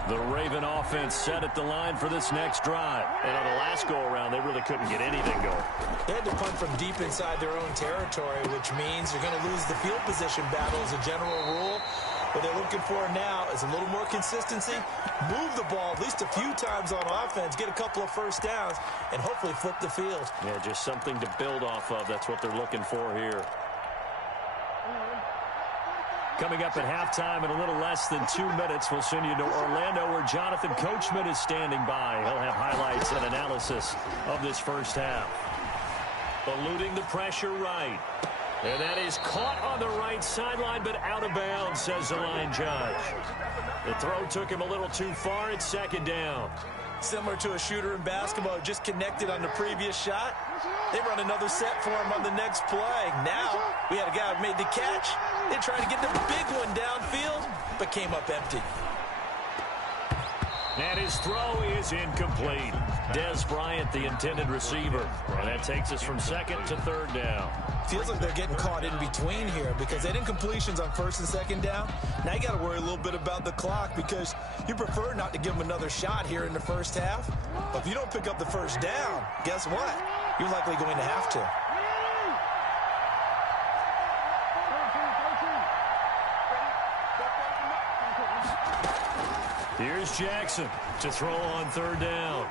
The Raven offense set at the line for this next drive. And on the last go-around, they really couldn't get anything going. They had to punt from deep inside their own territory, which means you're going to lose the field position battle as a general rule. What they're looking for now is a little more consistency, move the ball at least a few times on offense, get a couple of first downs, and hopefully flip the field. Yeah, just something to build off of. That's what they're looking for here. Coming up at halftime in a little less than 2 minutes, we'll send you to Orlando where Jonathan Coachman is standing by. He'll have highlights and analysis of this first half. Eluding the pressure right. And that is caught on the right sideline, but out of bounds, says the line judge. The throw took him a little too far. It's 2nd down. Similar to a shooter in basketball, just connected on the previous shot. They run another set for him on the next play. Now, we had a guy who made the catch. They tried to get the big one downfield, but came up empty. And his throw is incomplete. Des Bryant, the intended receiver. And that takes us from 2nd to 3rd down. Feels like they're getting caught in between here because they didn't completions on 1st and 2nd down. Now you got to worry a little bit about the clock because you prefer not to give them another shot here in the first half. But if you don't pick up the first down, guess what? You're likely going to have to. Here's Jackson to throw on 3rd down.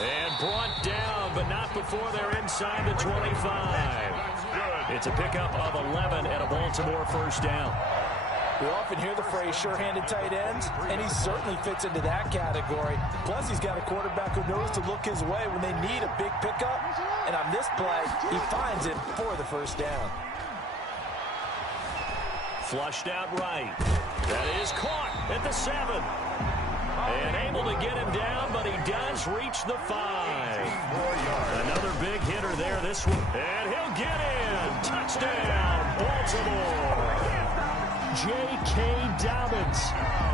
And brought down, but not before they're inside the 25. It's a pickup of 11 and a Baltimore first down. We often hear the phrase sure-handed tight ends, and he certainly fits into that category. Plus, he's got a quarterback who knows to look his way when they need a big pickup. And on this play, he finds it for the first down. Flushed out right. That is caught at the 7. And able to get him down, but he does reach the 5. Another big hitter there, this one. And he'll get in. Touchdown, Baltimore. J.K. Dobbins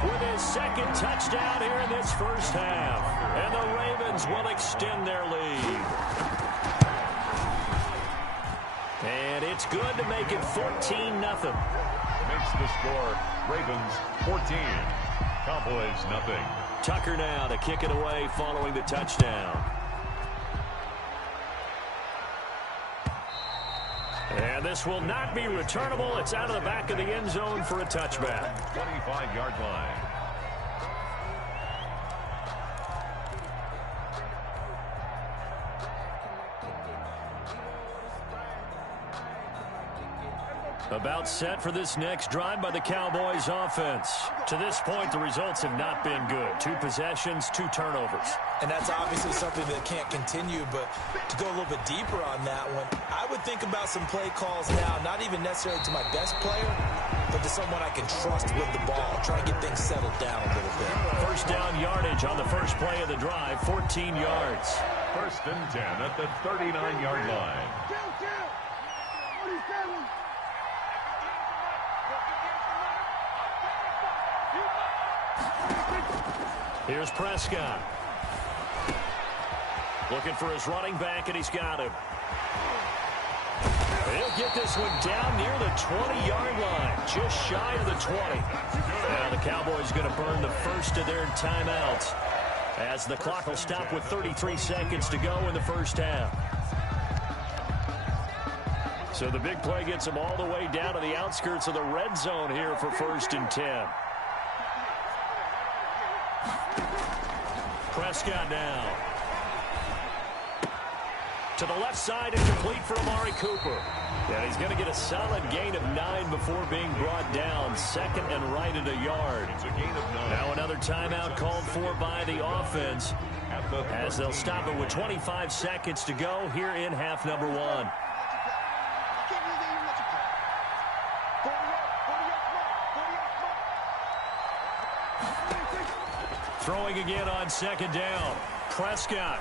with his 2nd touchdown here in this first half. And the Ravens will extend their lead. And it's good to make it 14-0. Makes the score Ravens 14. Cowboys nothing. Tucker now to kick it away following the touchdown. And this will not be returnable. It's out of the back of the end zone for a touchback. 25-yard line. About set for this next drive by the Cowboys offense. To this point, the results have not been good. 2 possessions, 2 turnovers. And that's obviously something that can't continue, but to go a little bit deeper on that one, I would think about some play calls now, not even necessarily to my best player, but to someone I can trust with the ball, try to get things settled down a little bit. First down yardage on the first play of the drive, 14 yards. First and 10 at the 39-yard line. Here's Prescott. Looking for his running back, and he's got him. He'll get this one down near the 20-yard line, just shy of the 20. Now the Cowboys going to burn the first of their timeouts as the clock will stop with 33 seconds to go in the first half. So the big play gets them all the way down to the outskirts of the red zone here for 1st and 10. Prescott now. To the left side and complete for Amari Cooper. And he's going to get a solid gain of 9 before being brought down. 2nd and right at a yard. It's a gain of 9. Now another timeout called for by the offense as they'll stop it with 25 seconds to go here in half number 1. Throwing again on 2nd down. Prescott.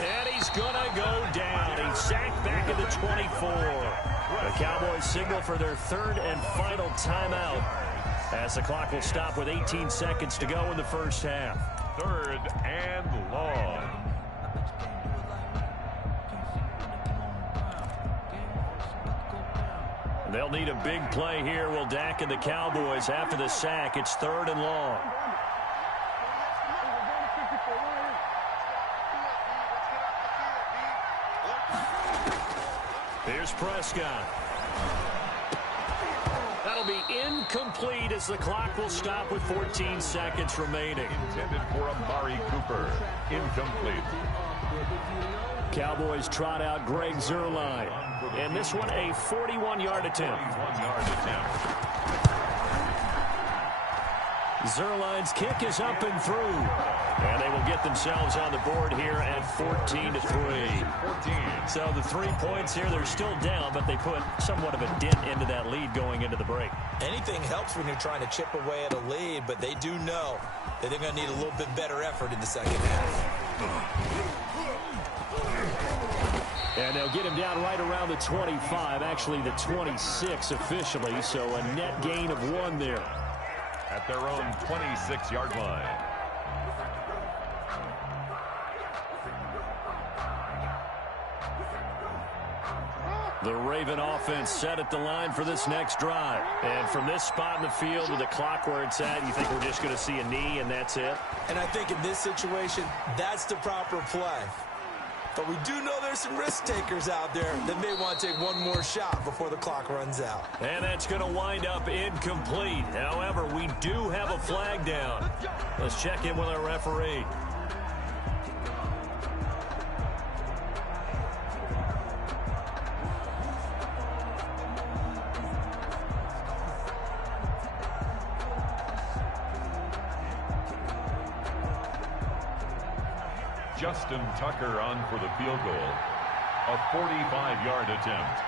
And he's going to go down. He's sacked back at the 24. The Cowboys signal for their 3rd and final timeout as the clock will stop with 18 seconds to go in the first half. 3rd and long. They'll need a big play here. Will Dak and the Cowboys after the sack. It's 3rd and long. Here's Prescott. That'll be incomplete as the clock will stop with 14 seconds remaining. Intended for Amari Cooper. Incomplete. Cowboys trot out Greg Zuerlein. And this one a 41-yard attempt. 41-yard attempt. Zuerlein's kick is up and through. And they will get themselves on the board here at 14-3. 14. So the 3 points here, they're still down, but they put somewhat of a dent into that lead going into the break. Anything helps when you're trying to chip away at a lead, but they do know that they're going to need a little bit better effort in the second half. And they'll get him down right around the 25, actually the 26 officially, so a net gain of 1 there. At their own 26-yard line. The Raven offense set at the line for this next drive. And from this spot in the field with the clock where it's at, you think we're just going to see a knee and that's it? And I think in this situation, that's the proper play. But we do know there's some risk takers out there that may want to take one more shot before the clock runs out. And that's going to wind up incomplete. However, we do have a flag down. Let's check in with our referee. Justin Tucker on for the field goal. A 45-yard attempt.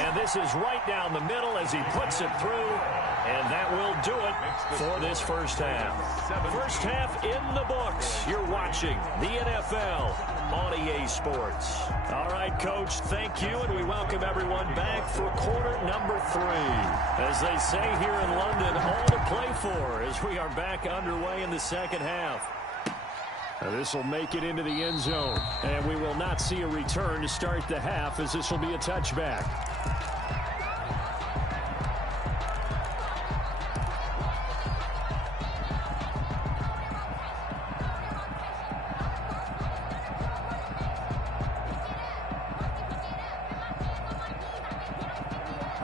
And this is right down the middle as he puts it through. And that will do it for this first half. First half in the books. You're watching the NFL on EA Sports. All right, Coach, thank you, and we welcome everyone back for quarter number 3. As they say here in London, all to play for as we are back underway in the second half. This will make it into the end zone, and we will not see a return to start the half as this will be a touchback.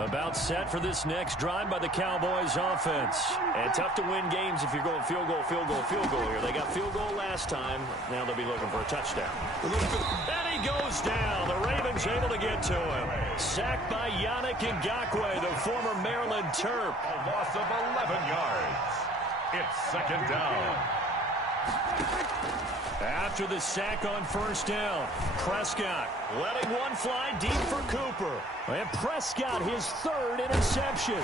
About set for this next drive by the Cowboys offense. And tough to win games if you're going field goal, field goal, field goal here. They got field goal last time. Now they'll be looking for a touchdown. And he goes down. The Ravens able to get to him. Sacked by Yannick Ngakoue, the former Maryland Terp. A loss of 11 yards. It's second down. After the sack on first down, Prescott letting one fly deep for Cooper. And Prescott, his third interception.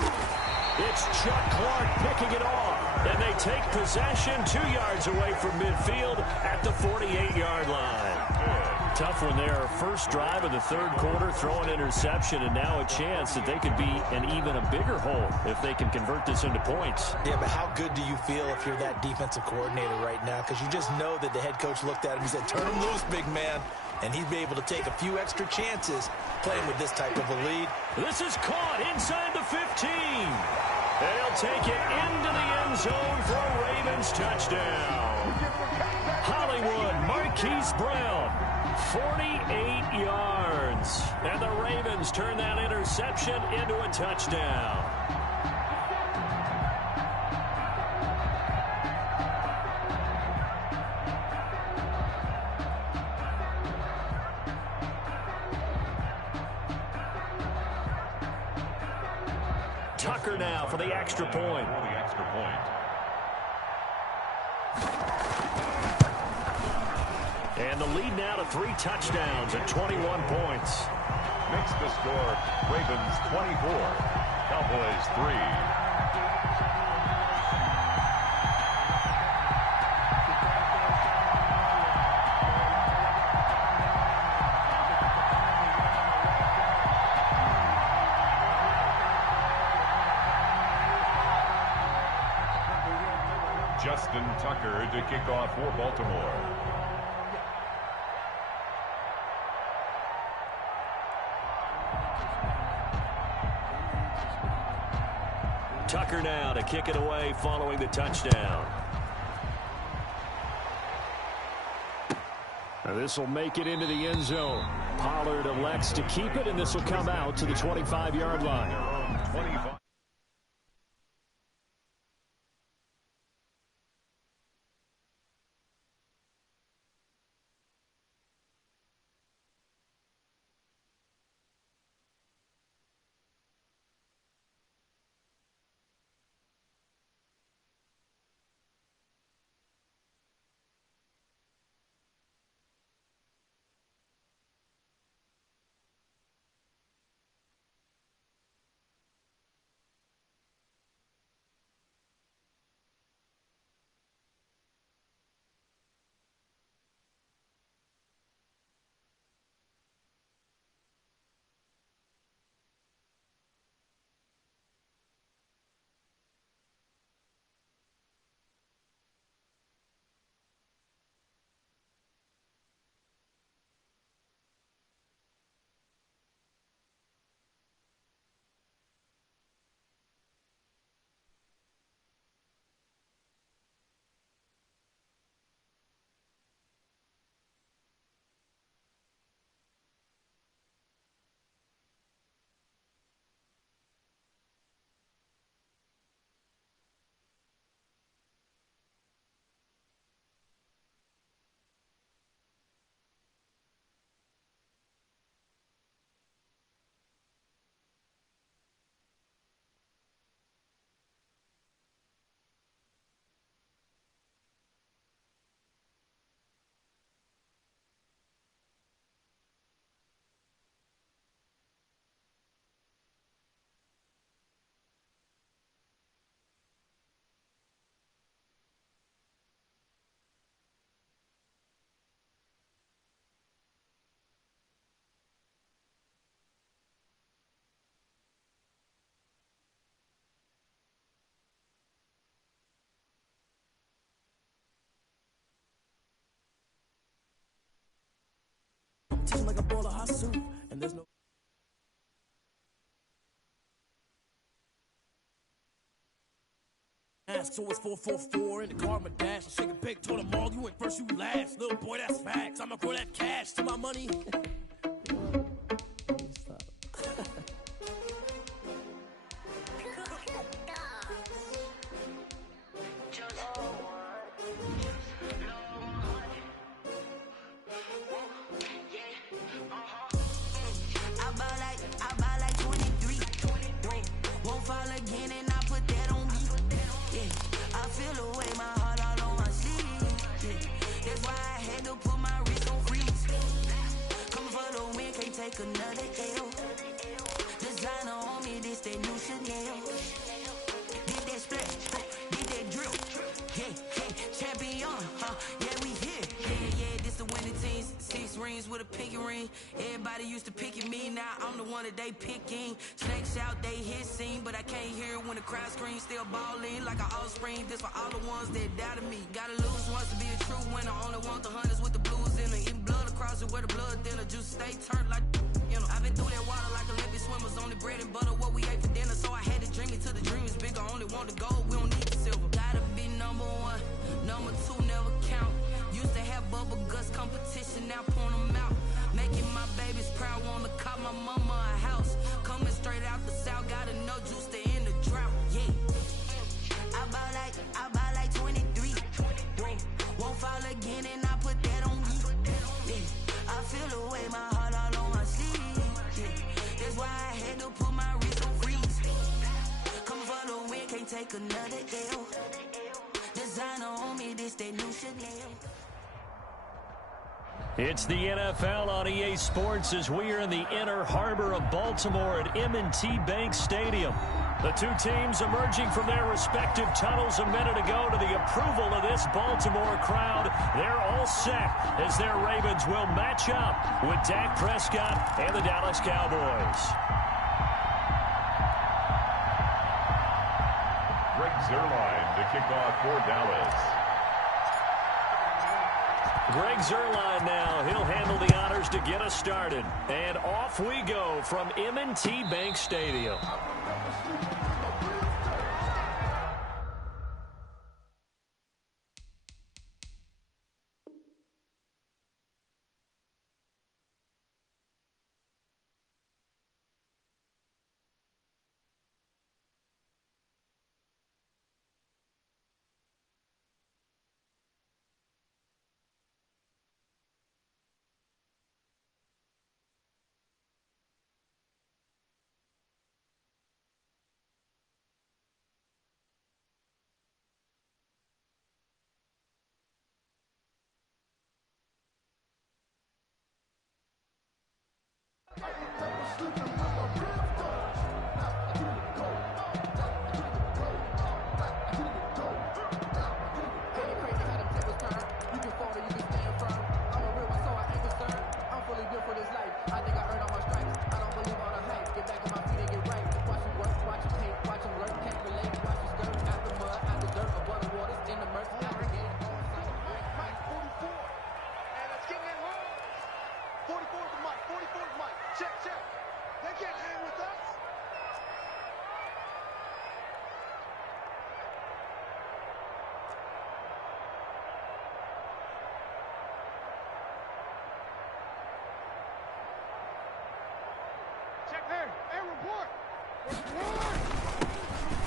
It's Chuck Clark picking it off. And they take possession 2 yards away from midfield at the 48-yard line. Tough one there. First drive of the third quarter, throw an interception, and now a chance that they could be in even a bigger hole if they can convert this into points. Yeah, but how good do you feel if you're that defensive coordinator right now? Because you just know that the head coach looked at him and said, turn him loose, big man. And he'd be able to take a few extra chances playing with this type of a lead. This is caught inside the 15. And he'll take it into the end zone for a Ravens touchdown. Hollywood, Marquise Brown, 48 yards. And the Ravens turn that interception into a touchdown. Tucker now for the extra point. For the extra point. And the lead now to 3 touchdowns at 21 points. Makes the score Ravens 24, Cowboys 3. Justin Tucker to kick off for Baltimore. Tucker now to kick it away following the touchdown. This will make it into the end zone. Pollard elects to keep it, and this will come out to the 25-yard line. 25. Tasting like a bowl of hot soup, and there's no ask, so it's 444 in the car, my dash. I shake a big, told them all, you went first, you last. Little boy, that's facts. I'ma grow that cash to my money. fall again and I put that on me. Yeah, I feel the way, my heart all on my sleeve. Yeah, that's why I had to put my wrist on freeze. Coming for the win, can't take another L. Designer on me, this that new Chanel. Did that splash, did that drill. Yeah, champion, yeah, we here. Yeah, this the winning teams. 6 rings with a pinky ring. Everybody used to picking me, now I'm the one that they picking. Snakes out, they hit scene, but I can't hear it when the crowd screams. Still balling like an offspring. This for all the ones that doubted me. Gotta lose once to be a true winner. Only want the hunters with the blues in it. Eating blood across it where the blood thinner. Juice stay turned like, you know. I've been through that water like Olympic swimmers. Only bread and butter, what we ate for dinner. So I had to dream it till the dream is bigger. Only want the gold, we don't need the silver. Gotta be number 1, number 2 never count. Used to have bubble guts competition, now point them out. Making my babies proud, wanna call my mama a house. Coming straight out the south, gotta know juice to end the drought. Yeah, I bought like 23. Won't fall again and I put that on me. Yeah, I feel the way, my heart all on my sleeve. Yeah, that's why I had to put my wrist on freeze. Coming for the win, can't take another L. Designer on me, this that new Chanel. It's the NFL on EA Sports as we are in the inner harbor of Baltimore at M&T Bank Stadium. The two teams emerging from their respective tunnels a minute ago to the approval of this Baltimore crowd. They're all set as their Ravens will match up with Dak Prescott and the Dallas Cowboys. Greg Zuerlein to kick off for Dallas. Greg Zuerlein now. He'll handle the honors to get us started. And off we go from M&T Bank Stadium.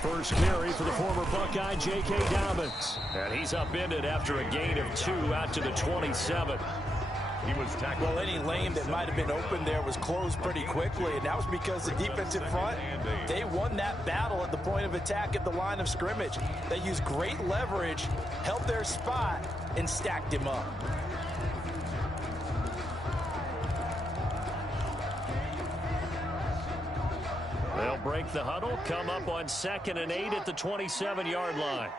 First carry for the former Buckeye, J.K. Dobbins. And he's upended after a gain of 2 out to the 27. He was tackled. Well, any lane that might have been open there was closed pretty quickly, and that was because the defensive front, they won that battle at the point of attack at the line of scrimmage. They used great leverage, held their spot, and stacked him up. They'll break the huddle, come up on 2nd and 8 at the 27-yard line.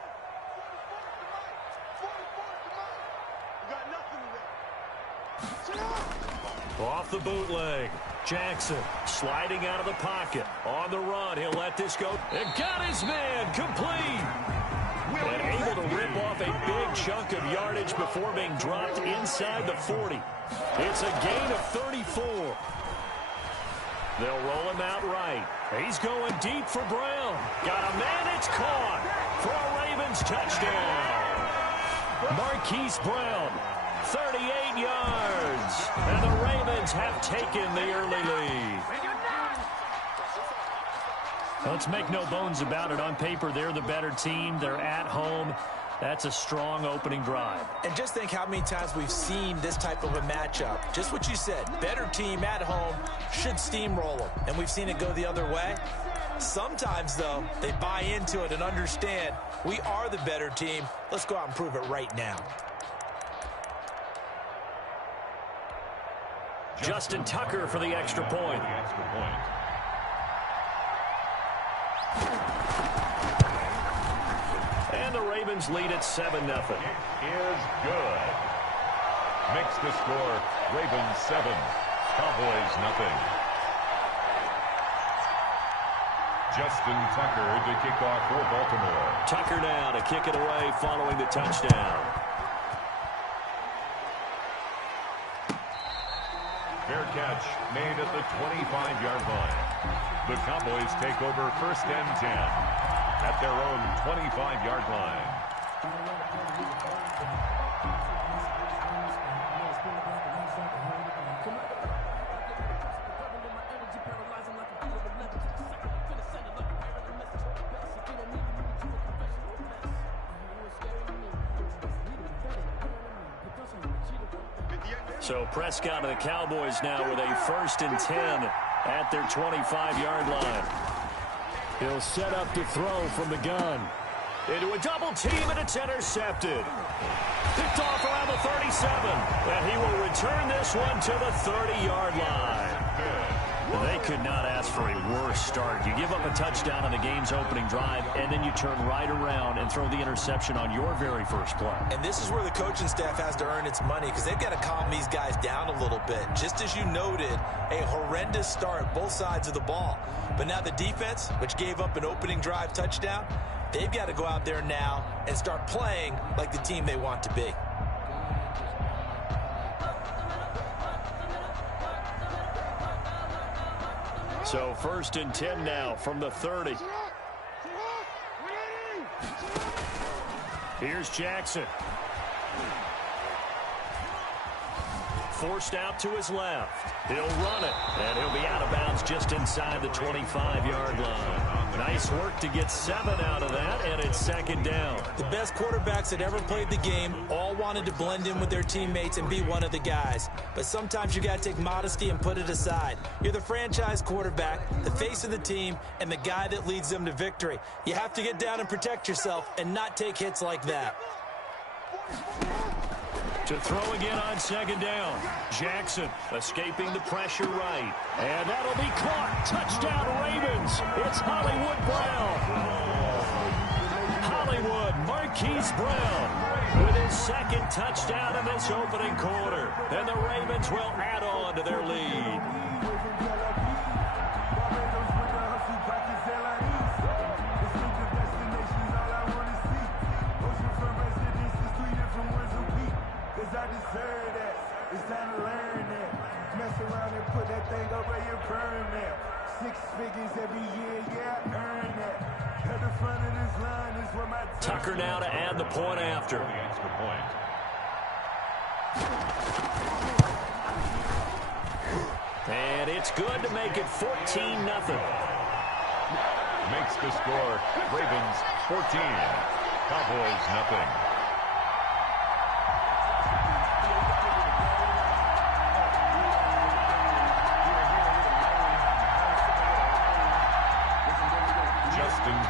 Off the bootleg. Jackson sliding out of the pocket. On the run, he'll let this go. And got his man complete. And able to rip off a big chunk of yardage before being dropped inside the 40. It's a gain of 34. They'll roll him out right. He's going deep for Brown. Got a man, it's caught for a Ravens touchdown. Marquise Brown, 38 yards. And the Ravens have taken the early lead. Let's make no bones about it. On paper, they're the better team. They're at home. That's a strong opening drive. And just think how many times we've seen this type of a matchup. Just what you said, better team at home should steamroll them. And we've seen it go the other way. Sometimes, though, they buy into it and understand we are the better team. Let's go out and prove it right now. Justin Tucker for the extra point. And the Ravens lead at 7-0. Is good. Makes the score Ravens 7, Cowboys nothing. Justin Tucker to kick off for Baltimore. Tucker now to kick it away following the touchdown. Fair catch made at the 25-yard line. The Cowboys take over 1st and 10 at their own 25-yard line. So Prescott and the Cowboys now with a 1st and 10 at their 25-yard line. He'll set up to throw from the gun. Into a double team, and it's intercepted. Picked off around the 37. And he will return this one to the 30-yard line. They could not ask for a worse start. You give up a touchdown on the game's opening drive, and then you turn right around and throw the interception on your very first play. And this is where the coaching staff has to earn its money, because they've got to calm these guys down a little bit. Just as you noted, a horrendous start, both sides of the ball. But now the defense, which gave up an opening drive touchdown, they've got to go out there now and start playing like the team they want to be. So 1st and 10 now from the 30. Here's Jackson. Forced out to his left. He'll run it, and he'll be out of bounds just inside the 25-yard line. Nice work to get 7 out of that, and it's 2nd down. The best quarterbacks that ever played the game all wanted to blend in with their teammates and be one of the guys. But sometimes you got to take modesty and put it aside. You're the franchise quarterback, the face of the team, and the guy that leads them to victory. You have to get down and protect yourself and not take hits like that. To throw again on 2nd down. Jackson escaping the pressure right. And that'll be caught. Touchdown Ravens. It's Hollywood Brown. Hollywood Marquise Brown with his 2nd touchdown in this opening quarter. And the Ravens will add on to their lead. I deserve that. It's time to learn that. Mess around and put that thing up where you burn that. 6 figures every year, yeah, I earn that. At the front of this line is where my Tucker now to add the point after. The extra point. And it's good to make it 14-0. Makes the score Ravens 14, Cowboys nothing.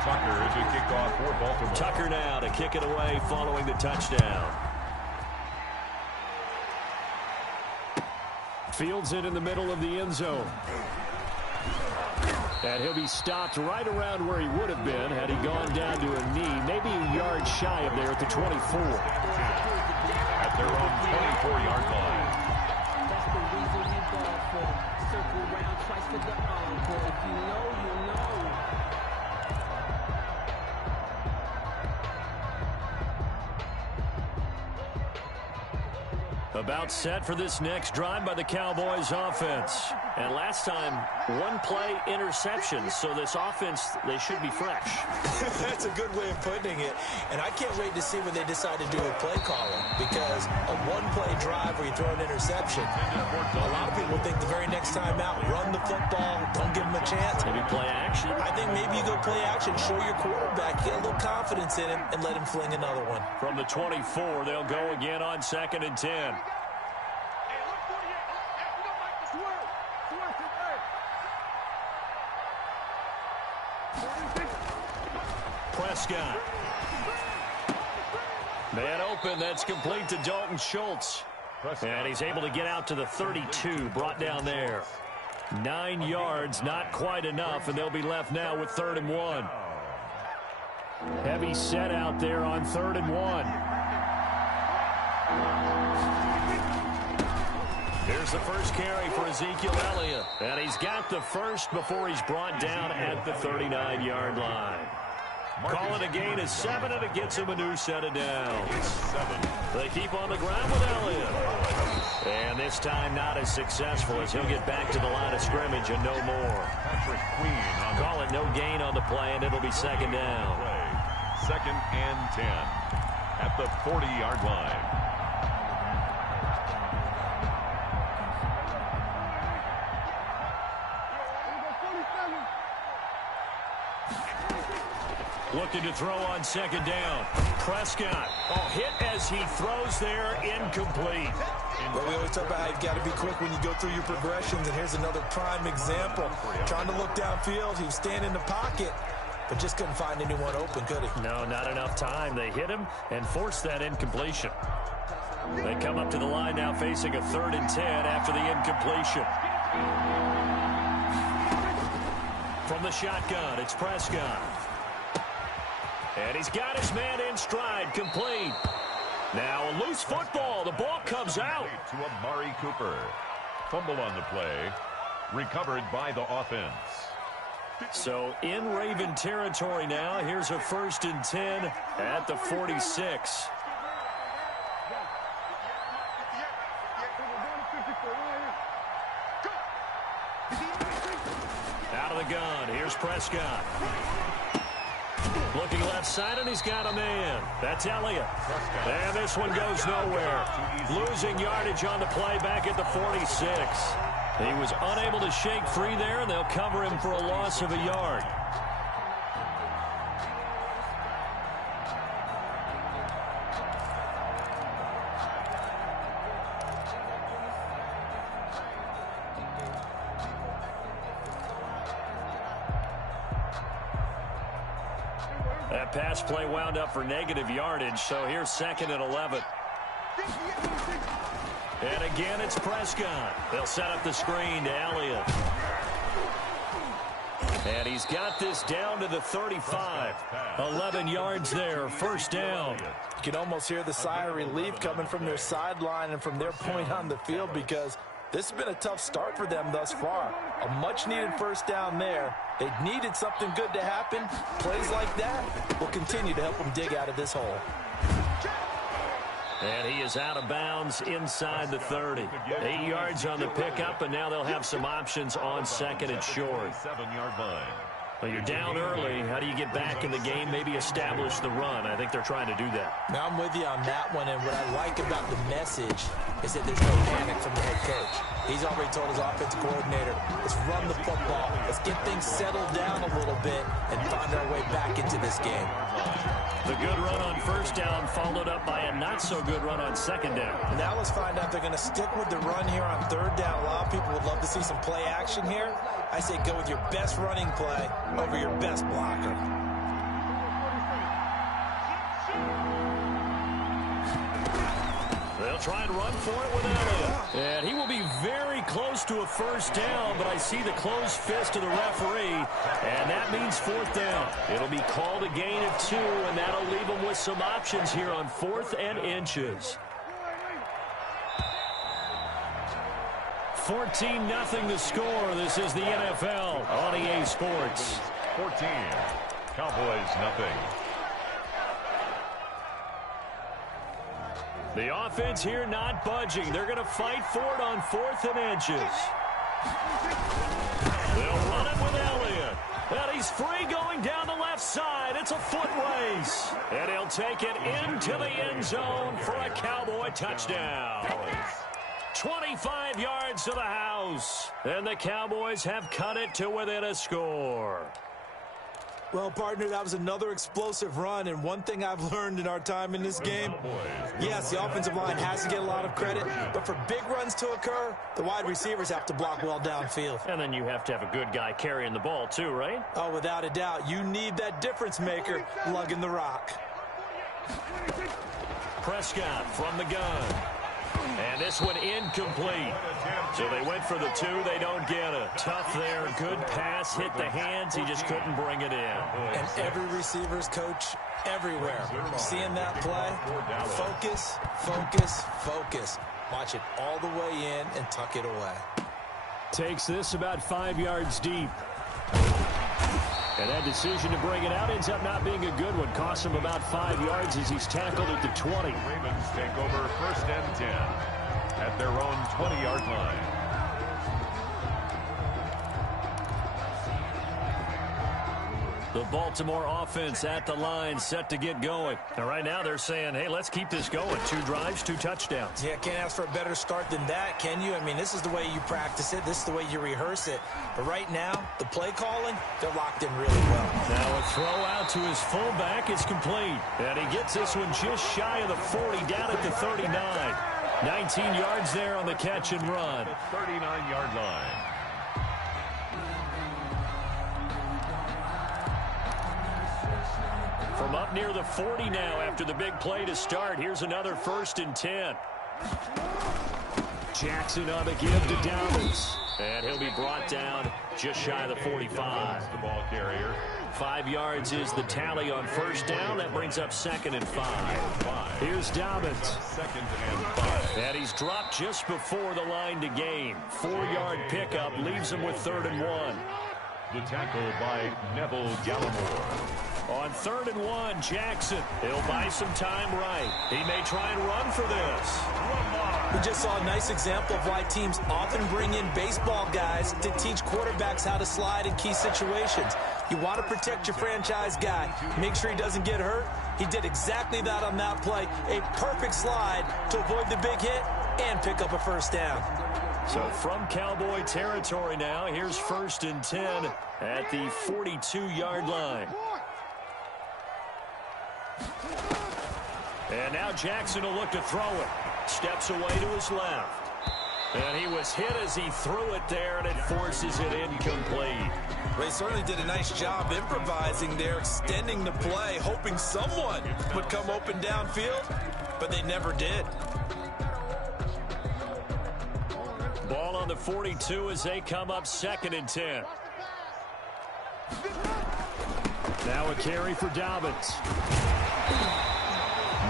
Tucker to kick off for Baltimore. Tucker now to kick it away following the touchdown. Fields it in the middle of the end zone. And he'll be stopped right around where he would have been had he gone down to a knee, maybe a yard shy of there at the 24. At their own 24-yard line. That's the reason we ball for. Circle round twice for the encore. If you know, you know. About set for this next drive by the Cowboys offense. And last time, 1-play interception, so this offense, they should be fresh. That's a good way of putting it. And I can't wait to see when they decide to do a play calling, because a 1-play drive where you throw an interception, a lot of people think the very next time out, run the football, don't give them a chance. Maybe play action? I think maybe you go play action, show your quarterback, get a little confidence in him, and let him fling another one. From the 24, they'll go again on 2nd and 10. Prescott. Man open, that's complete to Dalton Schultz. And he's able to get out to the 32, brought down there. 9 yards, not quite enough, and they'll be left now with 3rd and 1. Heavy set out there on 3rd and 1. Here's the first carry for Ezekiel Elliott. And he's got the first before he's brought down at the 39-yard line. Call it a gain of 7, and it gets him a new set of downs. They keep on the ground with Elliott. And this time not as successful as he'll get back to the line of scrimmage and no more. Call it no gain on the play, and it'll be 2nd down. 2nd and 10 at the 40-yard line. Looking to throw on 2nd down. Prescott. Hit as he throws there, incomplete. But we always talk about how you've got to be quick when you go through your progressions, and here's another prime example. Trying to look downfield, he was standing in the pocket, but just couldn't find anyone open, could he? No, not enough time. They hit him and forced that incompletion. They come up to the line now facing a 3rd and 10 after the incompletion. From the shotgun, it's Prescott. And he's got his man in stride, complete. Now a loose football. The ball comes out. To Amari Cooper. Fumble on the play. Recovered by the offense. So in Raven territory now. Here's a 1st and 10 at the 46. Out of the gun. Here's Prescott. Looking left side, and he's got a man. That's Elliott. And this one goes nowhere. Losing yardage on the play back at the 46. He was unable to shake free there, and they'll cover him for a loss of a yard. That pass play wound up for negative yardage, so here's 2nd and 11. And again, it's Prescott. They'll set up the screen to Elliott. And he's got this down to the 35. 11 yards there, 1st down. You can almost hear the sigh of relief coming from their sideline and from their point on the field, because this has been a tough start for them thus far. A much-needed 1st down there. They needed something good to happen. Plays like that will continue to help them dig out of this hole. And he is out of bounds inside the 30. 8 yards on the pickup, and now they'll have some options on 2nd and short. 7-yard line. Well, you're down early. How do you get back in the game, maybe establish the run? I think they're trying to do that. Now, I'm with you on that one, and what I like about the message is that there's no panic from the head coach. He's already told his offensive coordinator, let's run the football, let's get things settled down a little bit and find our way back into this game. The good run on 1st down followed up by a not-so-good run on 2nd down. Now let's find out if they're going to stick with the run here on 3rd down. A lot of people would love to see some play action here. I say go with your best running play over your best blocker. They'll try and run for it with Elliott. And he will be very close to a 1st down, but I see the closed fist of the referee, and that means 4th down. It'll be called a gain of 2, and that'll leave them with some options here on 4th and inches. 14-0 the score. This is the NFL on EA Sports. 14. Cowboys nothing. The offense here not budging. They're going to fight for it on 4th and inches. They'll run it with Elliott. And he's free going down the left side. It's a foot race. And he'll take it into the end zone for a Cowboy touchdown. 25 yards to the house. And the Cowboys have cut it to within a score. Well, partner, that was another explosive run, and one thing I've learned in our time in this game, yes, the offensive line has to get a lot of credit, but for big runs to occur, the wide receivers have to block well downfield. And then you have to have a good guy carrying the ball too, right? Oh, without a doubt. You need that difference maker lugging the rock. Prescott from the gun. And this one incomplete. So they went for the 2. They don't get it. Tough there. Good pass. Hit the hands. He just couldn't bring it in. And every receiver's coach everywhere. Seeing that play, focus, focus, focus. Watch it all the way in and tuck it away. Takes this about 5 yards deep. And that decision to bring it out ends up not being a good one. Costs him about 5 yards as he's tackled at the 20. Ravens take over 1st and 10 at their own 20-yard line. The Baltimore offense at the line, set to get going. And right now they're saying, hey, let's keep this going. 2 drives, 2 touchdowns. Yeah, can't ask for a better start than that, can you? I mean, this is the way you practice it. This is the way you rehearse it. But right now, the play calling, they're locked in really well. Now a throw out to his fullback is complete. And he gets this one just shy of the 40, down at the 39. 19 yards there on the catch and run. The 39-yard line. From up near the 40 now after the big play to start. Here's another 1st and 10. Jackson on the give to Dobbins. And he'll be brought down just shy of the 45. The ball carrier. 5 yards is the tally on 1st down. That brings up 2nd and 5. Here's Dobbins. 2nd and 5. And he's dropped just before the line to gain. 4-yard pickup leaves him with 3rd and 1. The tackle by Neville Gallimore. On 3rd and 1, Jackson. He'll buy some time right. He may try and run for this. We just saw a nice example of why teams often bring in baseball guys to teach quarterbacks how to slide in key situations. You want to protect your franchise guy. Make sure he doesn't get hurt. He did exactly that on that play. A perfect slide to avoid the big hit and pick up a 1st down. So from Cowboy territory now, here's 1st and 10 at the 42-yard line. And now Jackson will look to throw it. Steps away to his left. And he was hit as he threw it there, and it forces it incomplete. Well, he certainly did a nice job improvising there, extending the play, hoping someone would come open downfield, but they never did. Ball on the 42 as they come up 2nd and 10. Now a carry for Dobbins.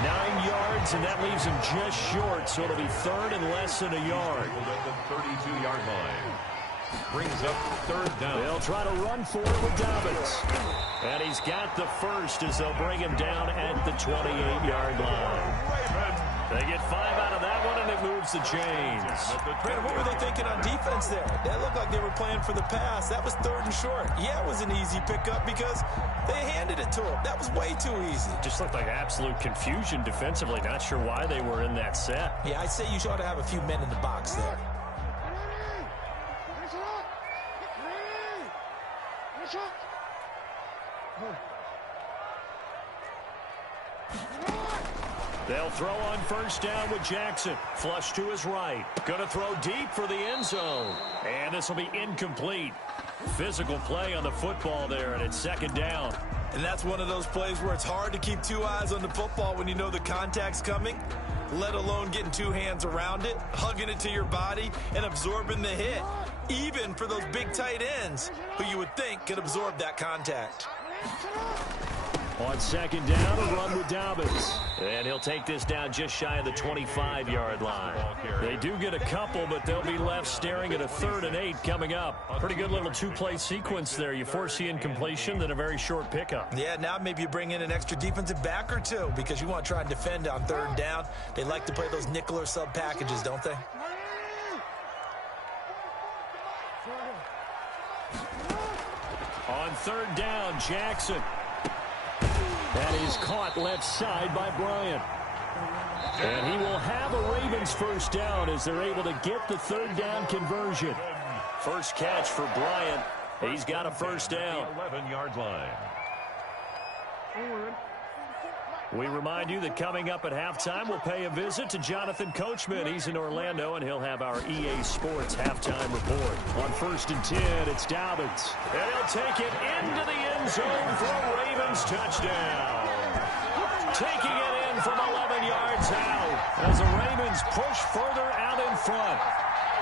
9 yards, and that leaves him just short, so it'll be 3rd and less than a yard. At the 32-yard line. Brings up 3rd down. They'll try to run for it with Dobbins. And he's got the 1st as they'll bring him down at the 28-yard line. They get 5 out of that one, and it moves the chains. Brandon, what were they thinking on defense there? That looked like they were playing for the pass. That was 3rd and short. Yeah, it was an easy pickup because they handed it to him. That was way too easy. Just looked like absolute confusion defensively. Not sure why they were in that set. Yeah, I'd say you ought to have a few men in the box there. They'll throw on 1st down with Jackson. Flush to his right. Going to throw deep for the end zone. And this will be incomplete. Physical play on the football there, and it's 2nd down. And that's one of those plays where it's hard to keep 2 eyes on the football when you know the contact's coming, let alone getting 2 hands around it, hugging it to your body, and absorbing the hit, even for those big tight ends who you would think could absorb that contact. On 2nd down, a run with Dobbins. And he'll take this down just shy of the 25-yard line. They do get a couple, but they'll be left staring at a 3rd and 8 coming up. Pretty good little 2-play sequence there. You force the incompletion, then a very short pickup. Yeah, now maybe you bring in an extra defensive back or 2 because you want to try and defend on 3rd down. They like to play those nickel or sub packages, don't they? On 3rd down, Jackson. That is caught left side by Bryant. And he will have a Ravens 1st down as they're able to get the 3rd down conversion. First catch for Bryant. He's got a 1st down. 11-yard line. We remind you that coming up at halftime, we'll pay a visit to Jonathan Coachman. He's in Orlando, and he'll have our EA Sports halftime report. On 1st and 10, it's Dobbins. And he'll take it into the end zone for a Ravens touchdown. Taking it in from 11 yards out as the Ravens push further out in front.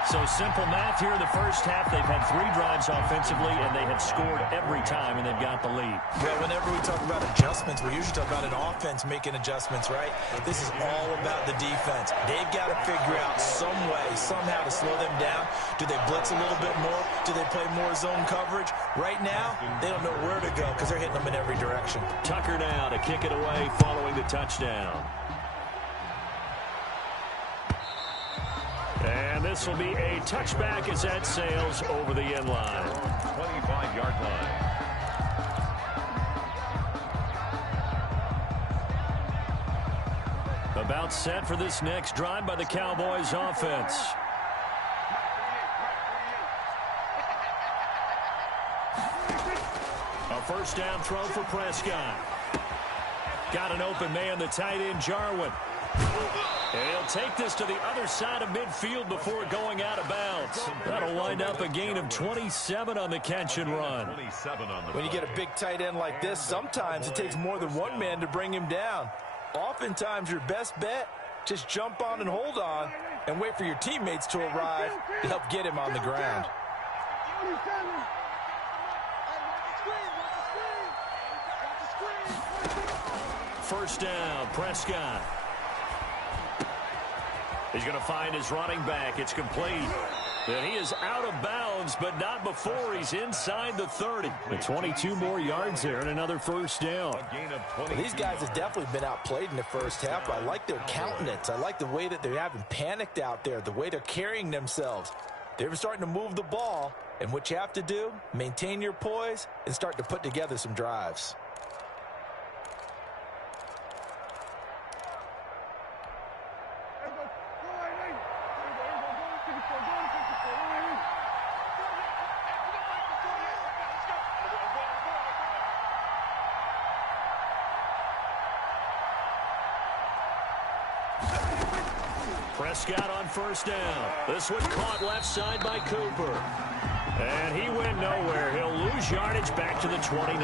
So simple math here in the first half. They've had 3 drives offensively, and they have scored every time, and they've got the lead. Well, whenever we talk about adjustments, we usually talk about an offense making adjustments, right? This is all about the defense. They've got to figure out some way, somehow to slow them down. Do they blitz a little bit more? Do they play more zone coverage? Right now, they don't know where to go because they're hitting them in every direction. Tucker now to kick it away following the touchdown. And this will be a touchback as that sails over the end line. 25-yard line. About set for this next drive by the Cowboys offense. A first down throw for Prescott. Got an open man, the tight end Jarwin. And he'll take this to the other side of midfield before going out of bounds. That'll wind up a gain of 27 on the catch and run. When you get a big tight end like this, sometimes it takes more than one man to bring him down. Oftentimes, your best bet, just jump on and hold on and wait for your teammates to arrive to help get him on the ground. First down, Prescott. He's going to find his running back. It's complete. And he is out of bounds, but not before he's inside the 30. And 22 more yards there and another first down. Well, these guys have definitely been outplayed in the first half, but I like their countenance. I like the way that they haven't panicked out there, the way they're carrying themselves. They're starting to move the ball, and what you have to do, maintain your poise and start to put together some drives. Prescott on first down. This one caught left side by Cooper. And he went nowhere. He'll lose yardage back to the 29.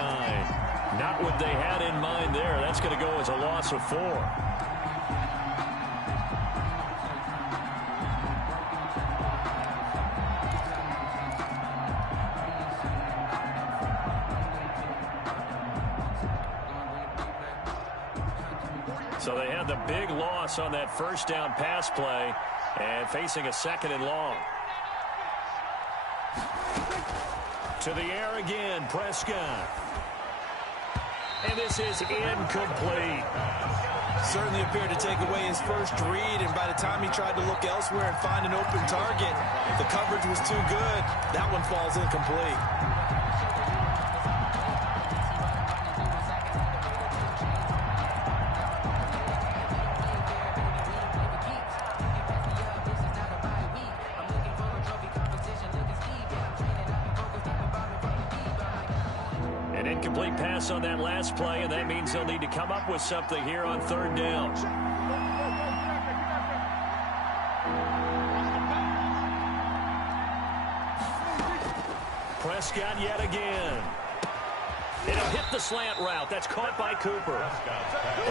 Not what they had in mind there. That's going to go as a loss of 4. So they had the big loss on that first down pass play and facing a 2nd and long. To the air again, Prescott. And this is incomplete. Certainly appeared to take away his first read, and by the time he tried to look elsewhere and find an open target, the coverage was too good. That one falls incomplete. Incomplete pass on that last play, and that means they'll need to come up with something here on 3rd down. Prescott yet again. It'll hit the slant route. That's caught by Cooper.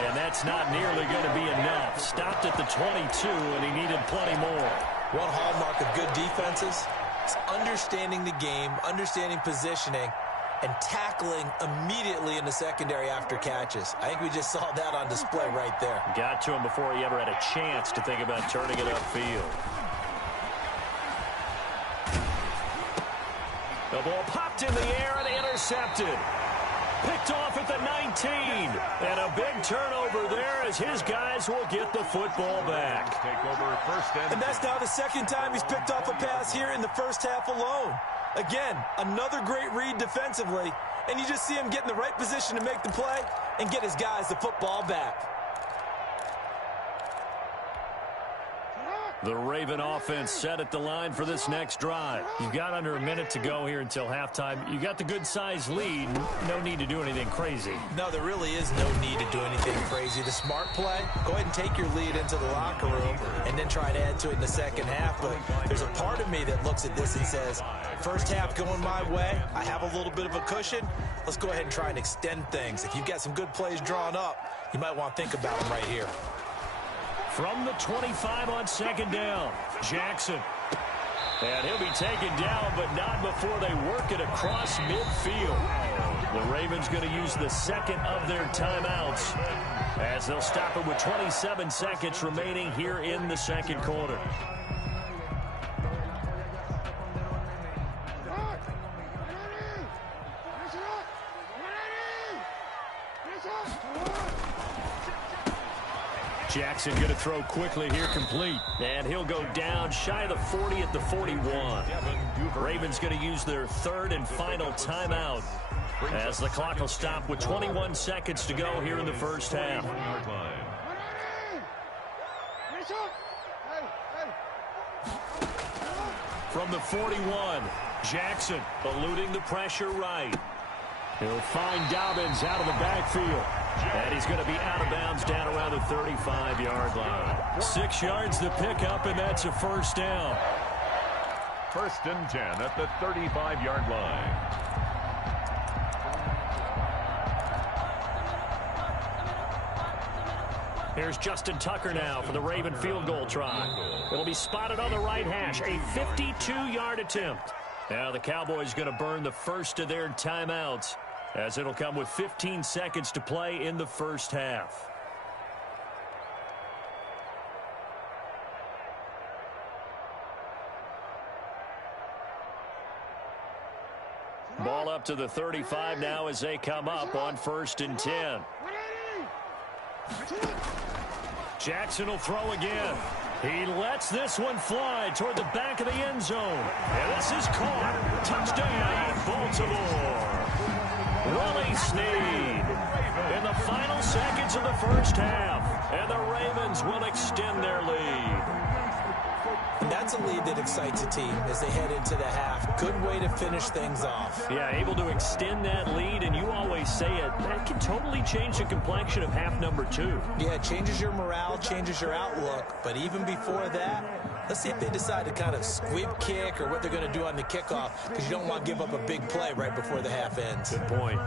And that's not nearly going to be enough. Stopped at the 22, and he needed plenty more. One hallmark of good defenses is understanding the game, understanding positioning, and tackling immediately in the secondary after catches. I think we just saw that on display right there. Got to him before he ever had a chance to think about turning it upfield. The ball popped in the air and intercepted. Picked off at the 19. And a big turnover there as his guys will get the football back. Take over first and that's now the 2nd time he's picked off a pass here in the first half alone. Again, another great read defensively, and you just see him get in the right position to make the play and get his guys the football back. The Raven offense set at the line for this next drive. You've got under a minute to go here until halftime. You got the good-sized lead. No need to do anything crazy. No, there really is no need to do anything crazy. The smart play, go ahead and take your lead into the locker room and then try to add to it in the second half. But there's a part of me that looks at this and says, first half going my way, I have a little bit of a cushion. Let's go ahead and try and extend things. If you've got some good plays drawn up, you might want to think about them right here. From the 25 on second down, Jackson. And he'll be taken down, but not before they work it across midfield. The Ravens going to use the second of their timeouts as they'll stop it with 27 seconds remaining here in the second quarter. Jackson going to throw quickly here, complete. And he'll go down shy of the 40 at the 41. Ravens going to use their third and final timeout as the clock will stop with 21 seconds to go here in the first half. From the 41, Jackson eluding the pressure right. He'll find Dobbins out of the backfield. And he's going to be out of bounds down around the 35-yard line. 6 yards to pick up, and that's a first down. First and 10 at the 35-yard line. Here's Justin Tucker now for the Raven field goal try. It'll be spotted on the right hash, a 52-yard attempt. Now the Cowboys going to burn the first of their timeouts, as it'll come with 15 seconds to play in the first half. Ball up to the 35 now as they come up on first and 10. Jackson will throw again. He lets this one fly toward the back of the end zone. And this is caught. Touchdown, Baltimore. Willie Snead in the final seconds of the first half. And the Ravens will extend their lead. And that's a lead that excites a team as they head into the half. Good way to finish things off. Yeah, able to extend that lead, and you always say it, that can totally change the complexion of half number 2. Yeah, it changes your morale, changes your outlook. But even before that, let's see if they decide to kind of squib kick or what they're going to do on the kickoff, because you don't want to give up a big play right before the half ends. Good point.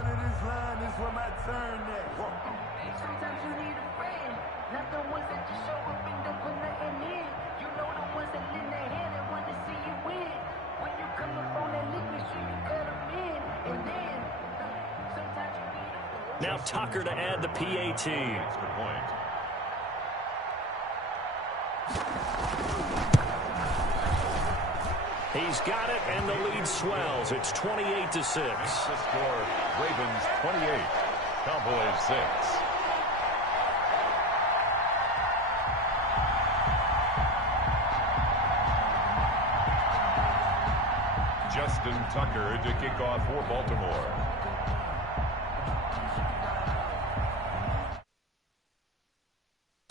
Sometimes you need a friend, not the ones that just show up and don't put nothing in. You know the ones that lend their hand and want to see you win. When you come up on that league, make sure you cut them in. And then, sometimes you need a friend. Now Tucker to add the PAT. Good point. He's got it, and the lead swells. It's 28-6. The score, Ravens 28, Cowboys 6. Justin Tucker to kick off for Baltimore.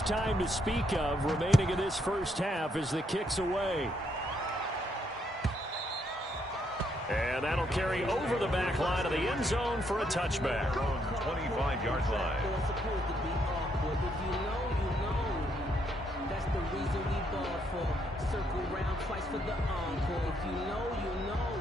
Time to speak of remaining in this first half as the kick's away. And that'll carry over the back line of the end zone for a touchback. 25-yard line. If you know, you know. That's the reason we ball for. Circle round twice for the encore. If you know, you know.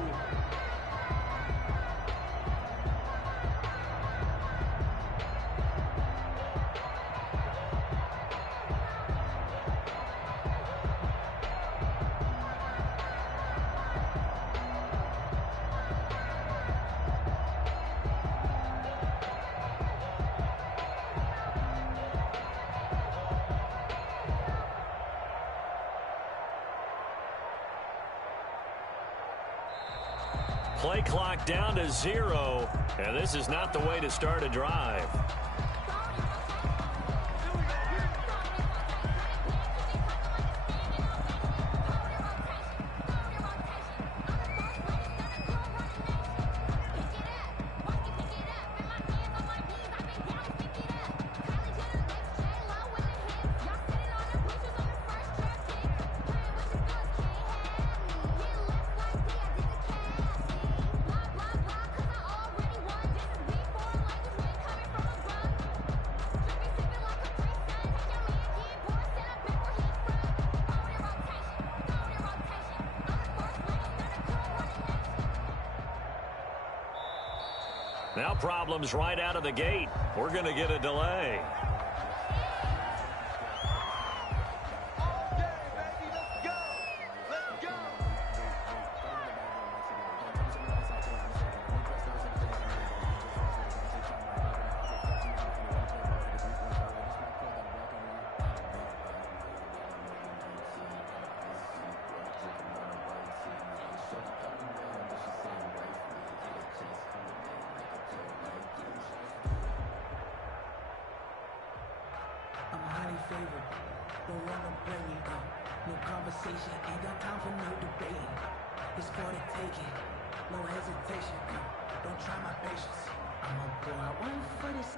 Play clock down to 0, and this is not the way to start a drive. Now problems right out of the gate. We're going to get a delay. Don't wanna play me out. No conversation, ain't got time for no debating. It's for the taking, no hesitation. Don't try my patience. I'ma pour out one for this.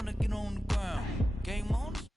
Wanna get on the ground. Game on?